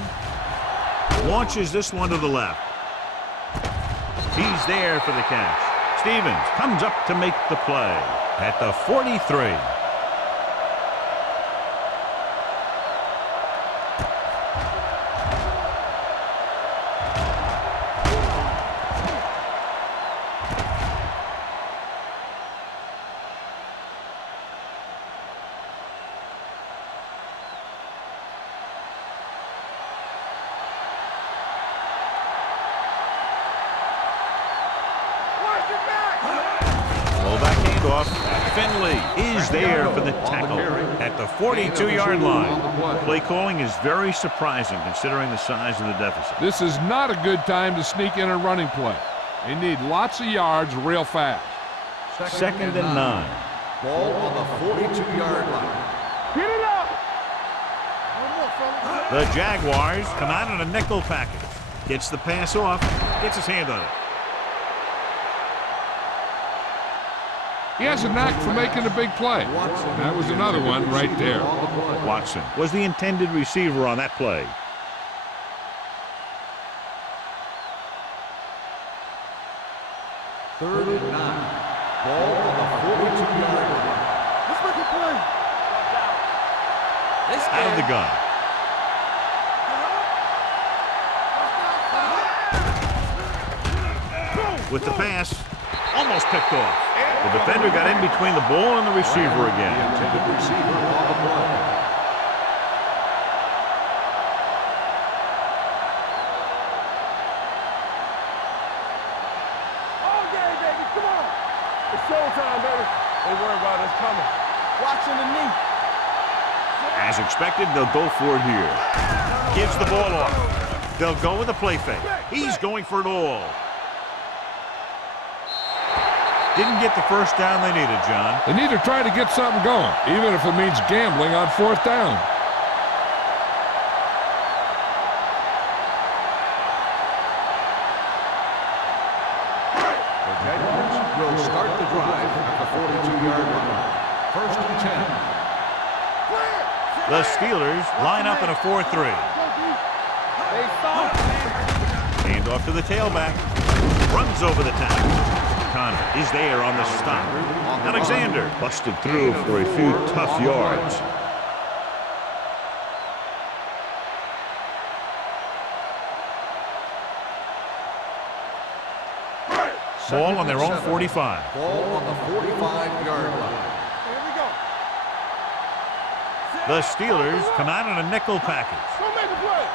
Launches this one to the left. He's there for the catch. Stevens comes up to make the play at the 43. Finley is there for the tackle at the 42-yard line. Play calling is very surprising considering the size of the deficit. This is not a good time to sneak in a running play. They need lots of yards real fast. 2nd and 9. Ball on the 42-yard line. Get it up! The Jaguars come out in a nickel package. Gets the pass off, gets his hand on it. He has a knack for making a big play. That was another one right there. Watson was the intended receiver on that play. Third and 9. Ball on the 42-yard line. Let's make a play. Out of the gun. With the pass, almost picked off. The defender got in between the ball and the receiver again. The intended receiver on the play. All day, baby, come on. It's showtime, baby. They worry about us coming. Watching the knee. As expected, they'll go for it here. Gives the ball off. They'll go with a play fake. He's going for it all. Didn't get the first down they needed, John. They need to try to get something going, even if it means gambling on 4th down. The Jaguars will start the drive at the 42-yard line. 1st and 10. The Steelers line up in a 4-3. Hand off to the tailback. Runs over the tackle. Connor is there on the stop. Alexander busted through for a few tough yards. Ball on their own 45. Ball on the 45-yard line. Here we go. The Steelers come out in a nickel package. Don't make a play.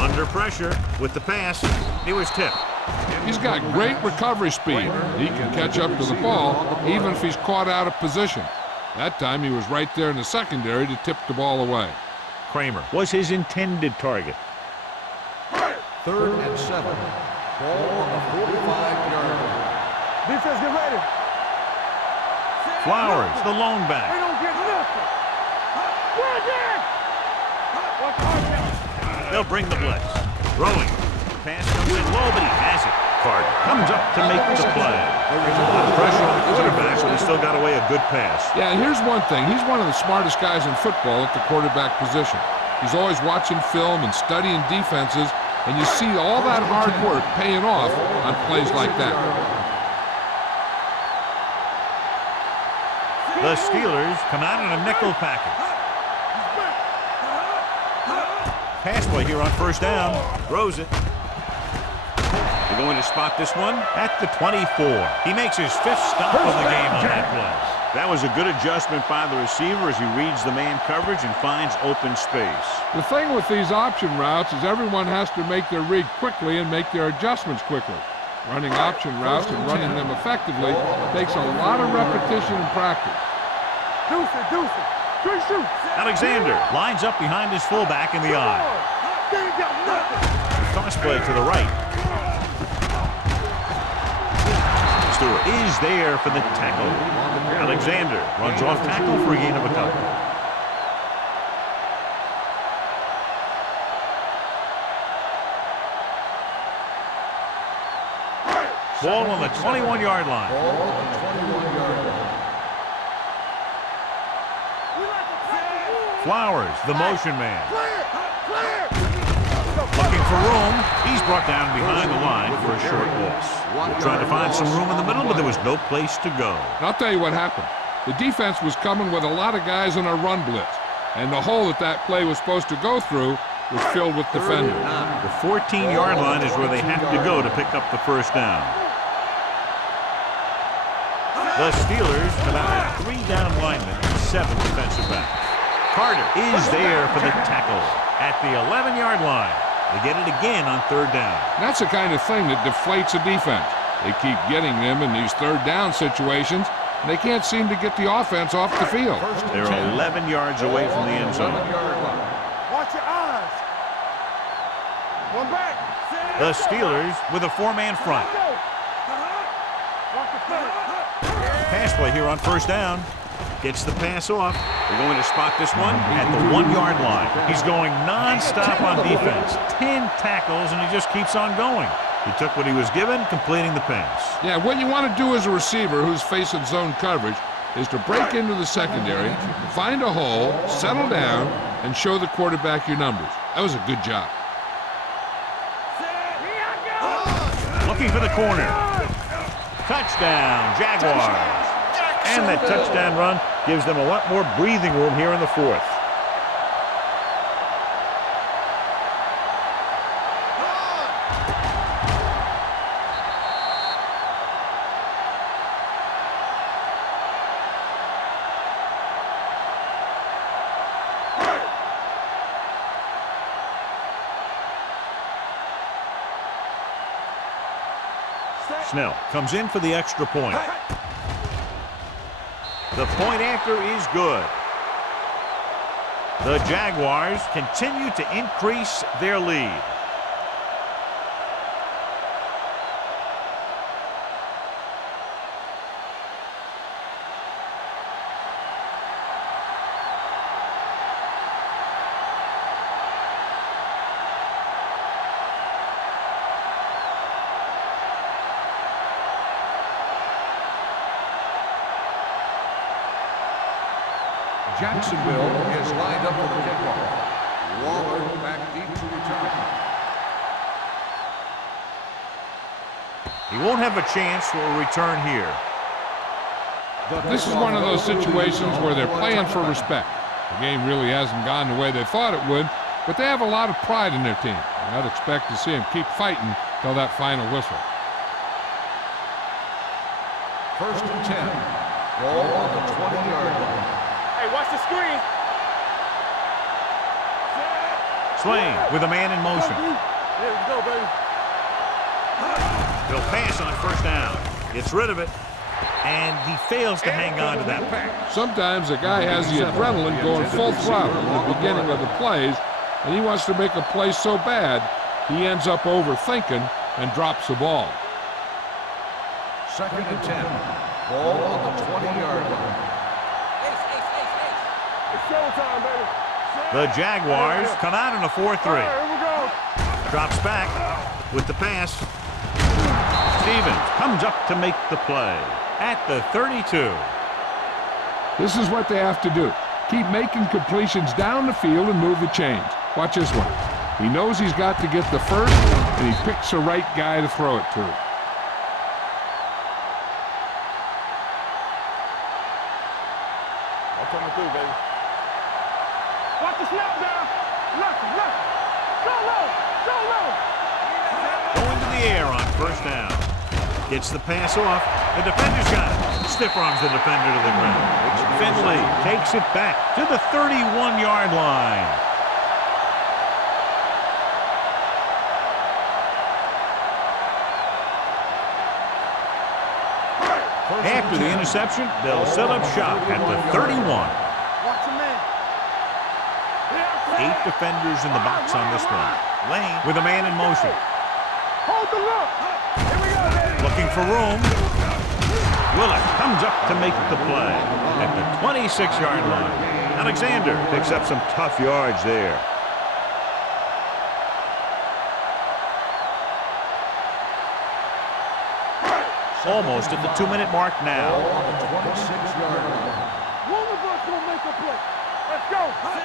Under pressure with the pass. He was tipped. He's got great recovery speed. He can catch up to the ball even if he's caught out of position. That time he was right there in the secondary to tip the ball away. Kramer was his intended target. 3rd and 7. Ball on the 45-yard line. Defense, get ready. Flowers, the lone They back. don't get nothing. We're dead. Watch hard down. They'll bring the blitz. Throwing. Pass comes in low, but he has it. Carter comes up to make the play. There's a lot of pressure on the quarterback, but he still got away a good pass. Yeah, and here's one thing. He's one of the smartest guys in football at the quarterback position. He's always watching film and studying defenses, and you see all that hard work paying off on plays like that. The Steelers come out in a nickel package. Pass play here on 1st down. Throws it. They're going to spot this one at the 24. He makes his 5th stop of the game on that play. That was a good adjustment by the receiver as he reads the man coverage and finds open space. The thing with these option routes is everyone has to make their read quickly and make their adjustments quickly. Running option routes and running them effectively takes a lot of repetition and practice. Deuce it. Good shoot. Alexander lines up behind his fullback in the eye. They ain't got nothing. Toss play to the right. Stewart is there for the tackle. Alexander runs off tackle for a gain of a couple. Ball on the 21-yard line. Flowers, the motion man. Looking for room. He's brought down behind the line for a short loss. Trying to find some room in the middle, but there was no place to go. And I'll tell you what happened. The defense was coming with a lot of guys in a run blitz, and the hole that play was supposed to go through was filled with defenders. The 14-yard line is where they have to go to pick up the first down. The Steelers come out with 3 down linemen and 7 defensive backs. Carter is there for the tackle at the 11-yard line. They get it again on 3rd down. That's the kind of thing that deflates a defense. They keep getting them in these 3rd down situations, and they can't seem to get the offense off the field. They're 11 yards away from the end zone. Watch your eyes. One back. The Steelers with a 4-man front. Watch the front. Pass play here on 1st down. Gets the pass off. They're going to spot this one at the 1-yard line. He's going non-stop on defense. 10 tackles, and he just keeps on going. He took what he was given, completing the pass. Yeah, what you want to do as a receiver who's facing zone coverage is to break into the secondary, find a hole, settle down, and show the quarterback your numbers. That was a good job. Looking for the corner. Touchdown, Jaguars. And that touchdown run gives them a lot more breathing room here in the 4th. Snell comes in for the extra point. The point after is good. The Jaguars continue to increase their lead. Jacksonville is lined up for the kickoff. Waller back deep to return. He won't have a chance for a return here. This is one of those situations where they're playing for respect. The game really hasn't gone the way they thought it would, but they have a lot of pride in their team. And I'd expect to see them keep fighting till that final whistle. 1st and 10. Ball on the 20-yard line. Watch the screen. Swain with a man in motion. There we go, baby. He'll pass on 1st down. Gets rid of it. And he fails to hang on to that pass. Sometimes a guy has the adrenaline going full throttle at the beginning of the plays, and he wants to make a play so bad, he ends up overthinking and drops the ball. 2nd and 10. Ball on the 20-yard line. Showtime, baby. The Jaguars come out in a 4-3. Here we go. Drops back with the pass. Stevens comes up to make the play at the 32. This is what they have to do. Keep making completions down the field and move the chains. Watch this one. He knows he's got to get the first, and he picks the right guy to throw it to. I'm coming through, baby. Watch the snap down. Look. Go low. Going to the air on first down. Gets the pass off. The defender's got it. Stiff arms the defender to the ground. Finley takes it back to the 31-yard line. After the interception, they'll set up shop at the 31. Watch him in. 8 defenders in the box on this one. Lane with a man in motion. Hold the look. Here we go, baby. Looking for room. Willett comes up to make the play at the 26-yard line. Alexander picks up some tough yards there. Almost at the 2-minute mark now. On the 26-yard line. One of us will make a play. Let's go.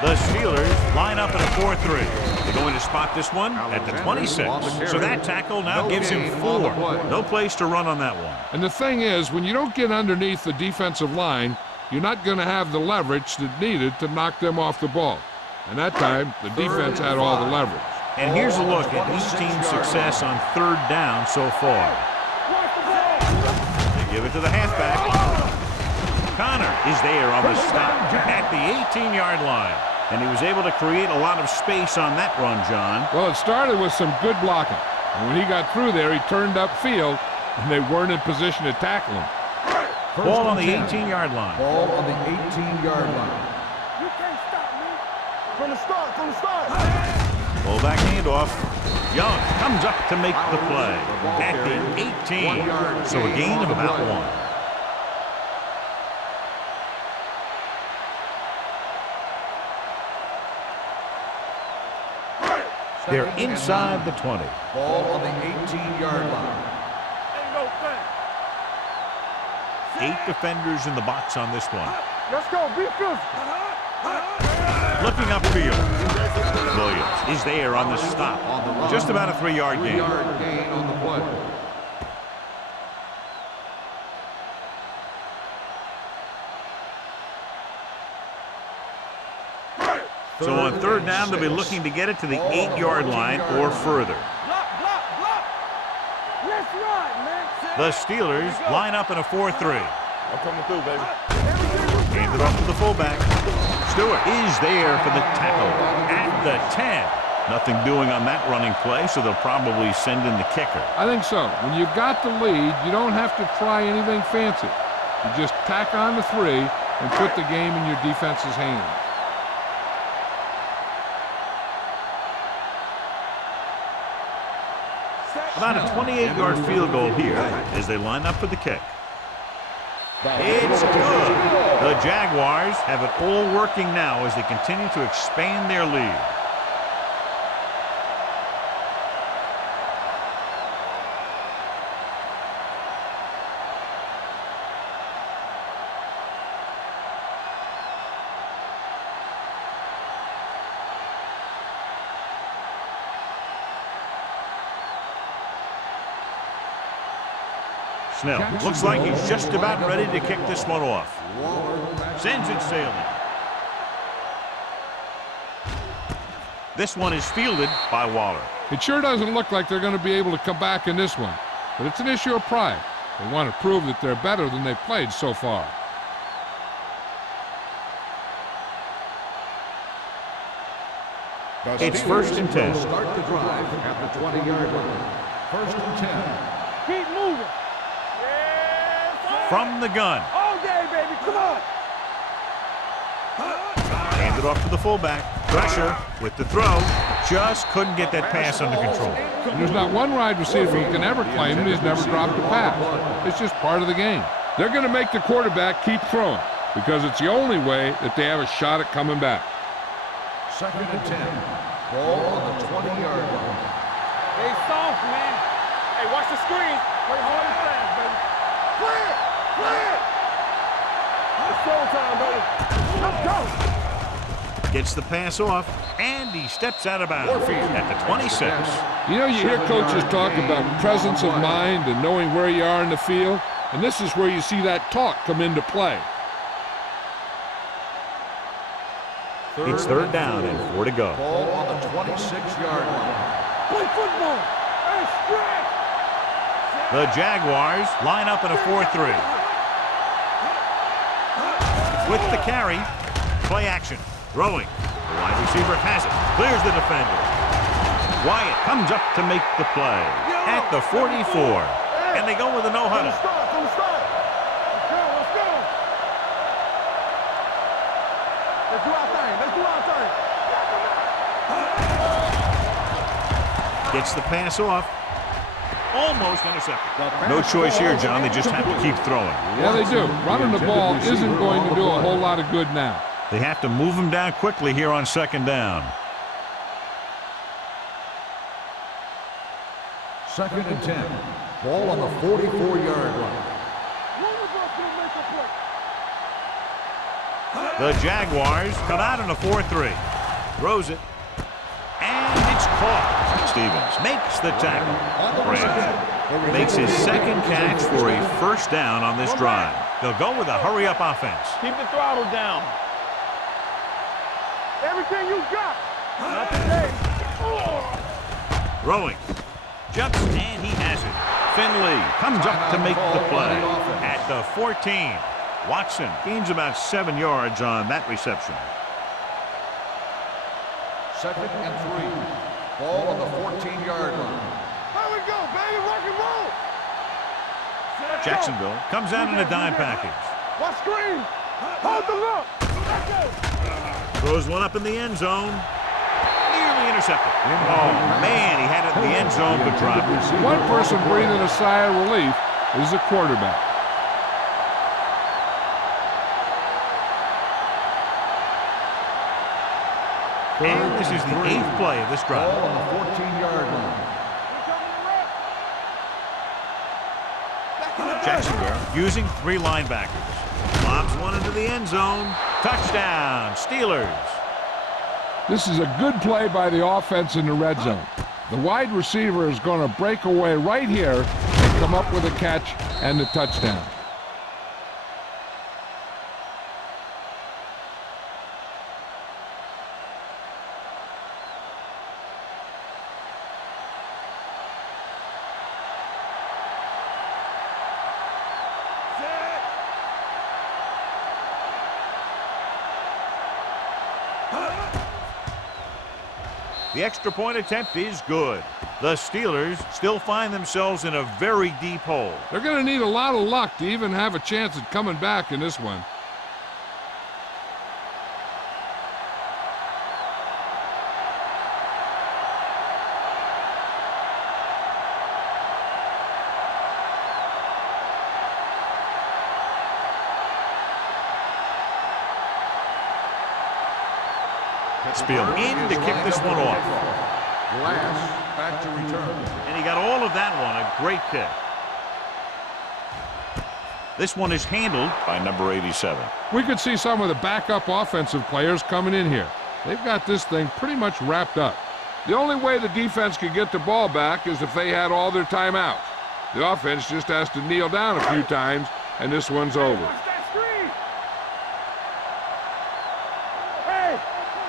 The Steelers line up at a 4-3. They're going to spot this one at the 26. So that tackle now gives him 4. No place to run on that one. And the thing is, when you don't get underneath the defensive line, you're not going to have the leverage that needed to knock them off the ball. And that time, the defense had all the leverage. And here's a look at each team's success on 3rd down so far. They give it to the halfback. Connor is there on the stop at the 18-yard line. And he was able to create a lot of space on that run, John. Well, it started with some good blocking. And when he got through there, he turned upfield, and they weren't in position to tackle him. Ball on the 18-yard line. Ball on the 18-yard line. You can't stop me. From the start, from the start. Fullback handoff. Young comes up to make the play at the 18. So a gain of about 1. They're inside the 20. Ball on the 18-yard line. Ain't no thing. 8 defenders in the box on this one. Let's go. Be physical. Looking upfield. Williams is there on the stop. Just about a 3-yard gain. 3-yard gain on the play. So on 3rd down, they'll be looking to get it to the 8-yard line or further. Block, block, block. Let's run, man. The Steelers line up in a 4-3. I'm coming through, baby. Hand it off to the fullback. Stewart is there for the tackle at the 10. Nothing doing on that running play, so they'll probably send in the kicker. I think so. When you've got the lead, you don't have to try anything fancy. You just tack on the 3 and put the game in your defense's hands. About a 28-yard field goal here as they line up for the kick. It's good. The Jaguars have it all working now as they continue to expand their lead. Snell looks like he's just about ready to kick this one off. Sends it sailing. This one is fielded by Waller. It sure doesn't look like they're going to be able to come back in this one, but it's an issue of pride. They want to prove that they're better than they've played so far. It's 1st and 10. Start the drive at the 20-yard line. 1st and 10. Keep moving. From the gun. All day, baby. Come on. Hand it off to the fullback. Pressure with the throw. Just couldn't get that pass under control. And there's not one wide receiver who can ever claim that he's never dropped a pass. It's just part of the game. They're going to make the quarterback keep throwing because it's the only way that they have a shot at coming back. 2nd and 10. Ball on the 20-yard line. Hey, soft, man. Hey, watch the screen. Play hard and fast, baby. Clear! Clear! It's showtime, baby. Let's go. Gets the pass off, and he steps out of bounds at the 26. You know, you hear coaches talk about presence of mind and knowing where you are in the field, and this is where you see that talk come into play. It's 3rd down and 4 to go. Ball on the 26-yard line. Play football. Hey, The Jaguars line up in a 4-3. With the carry, play action, throwing. The wide receiver has it, clears the defender. Wyatt comes up to make the play at the 44. And they go with a no-huddle. Let's go. Let's do our thing. Gets the pass off. Almost intercepted. No choice here, John. They just have to keep throwing. Yeah, they do. Running the ball isn't going to do a whole lot of good now. They have to move him down quickly here on 2nd down. 2nd and 10. Ball on the 44-yard line. The Jaguars come out in a 4-3. Throws it. And it's caught. Stevens makes the tackle. Branch makes his 2nd catch for a 1st down on this drive. They'll go with a hurry-up offense. Keep the throttle down. Everything you got. Not today. Throwing. Jumps, and he has it. Finley comes up to make the play at the 14. Watson gains about 7 yards on that reception. 2nd and 3. Ball on the 14-yard line. Here we go, baby. Rock and roll. Jacksonville comes out in a dime package. Watch screen. Hold the look. Throws one up in the end zone. Nearly intercepted. Oh, man, he had it in the end zone, but dropped it. One person breathing a sigh of relief is the quarterback. And this is the 8th play of this drive. Ball on the 14-yard line. Jacksonville using 3 linebackers. Lobs one into the end zone. Touchdown, Steelers. This is a good play by the offense in the red zone. The wide receiver is going to break away right here and come up with a catch and the touchdown. The extra point attempt is good. The Steelers still find themselves in a very deep hole. They're going to need a lot of luck to even have a chance at coming back in this one. Spiel in to kick this one off. Glass back to return. And he got all of that one. A great kick. This one is handled by number 87. We could see some of the backup offensive players coming in here. They've got this thing pretty much wrapped up. The only way the defense could get the ball back is if they had all their timeouts. The offense just has to kneel down a few times, and this one's over.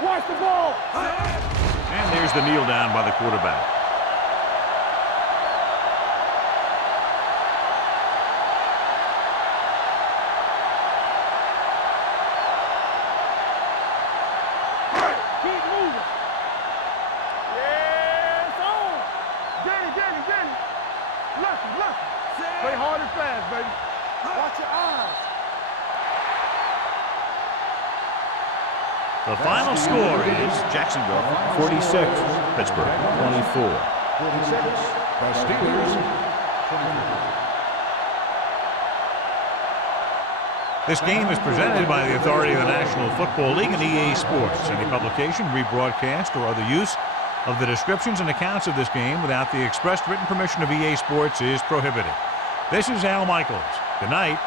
Watch the ball. And there's the kneel down by the quarterback. Keep moving. Yeah, it's on. Danny. Lucky. Play hard and fast, baby. Watch your eyes. The final score is Jacksonville 46, Pittsburgh 24. 46. The Steelers 24. This game is presented by the authority of the National Football League and EA Sports. Any publication, rebroadcast, or other use of the descriptions and accounts of this game without the expressed written permission of EA Sports is prohibited. This is Al Michaels. Good night.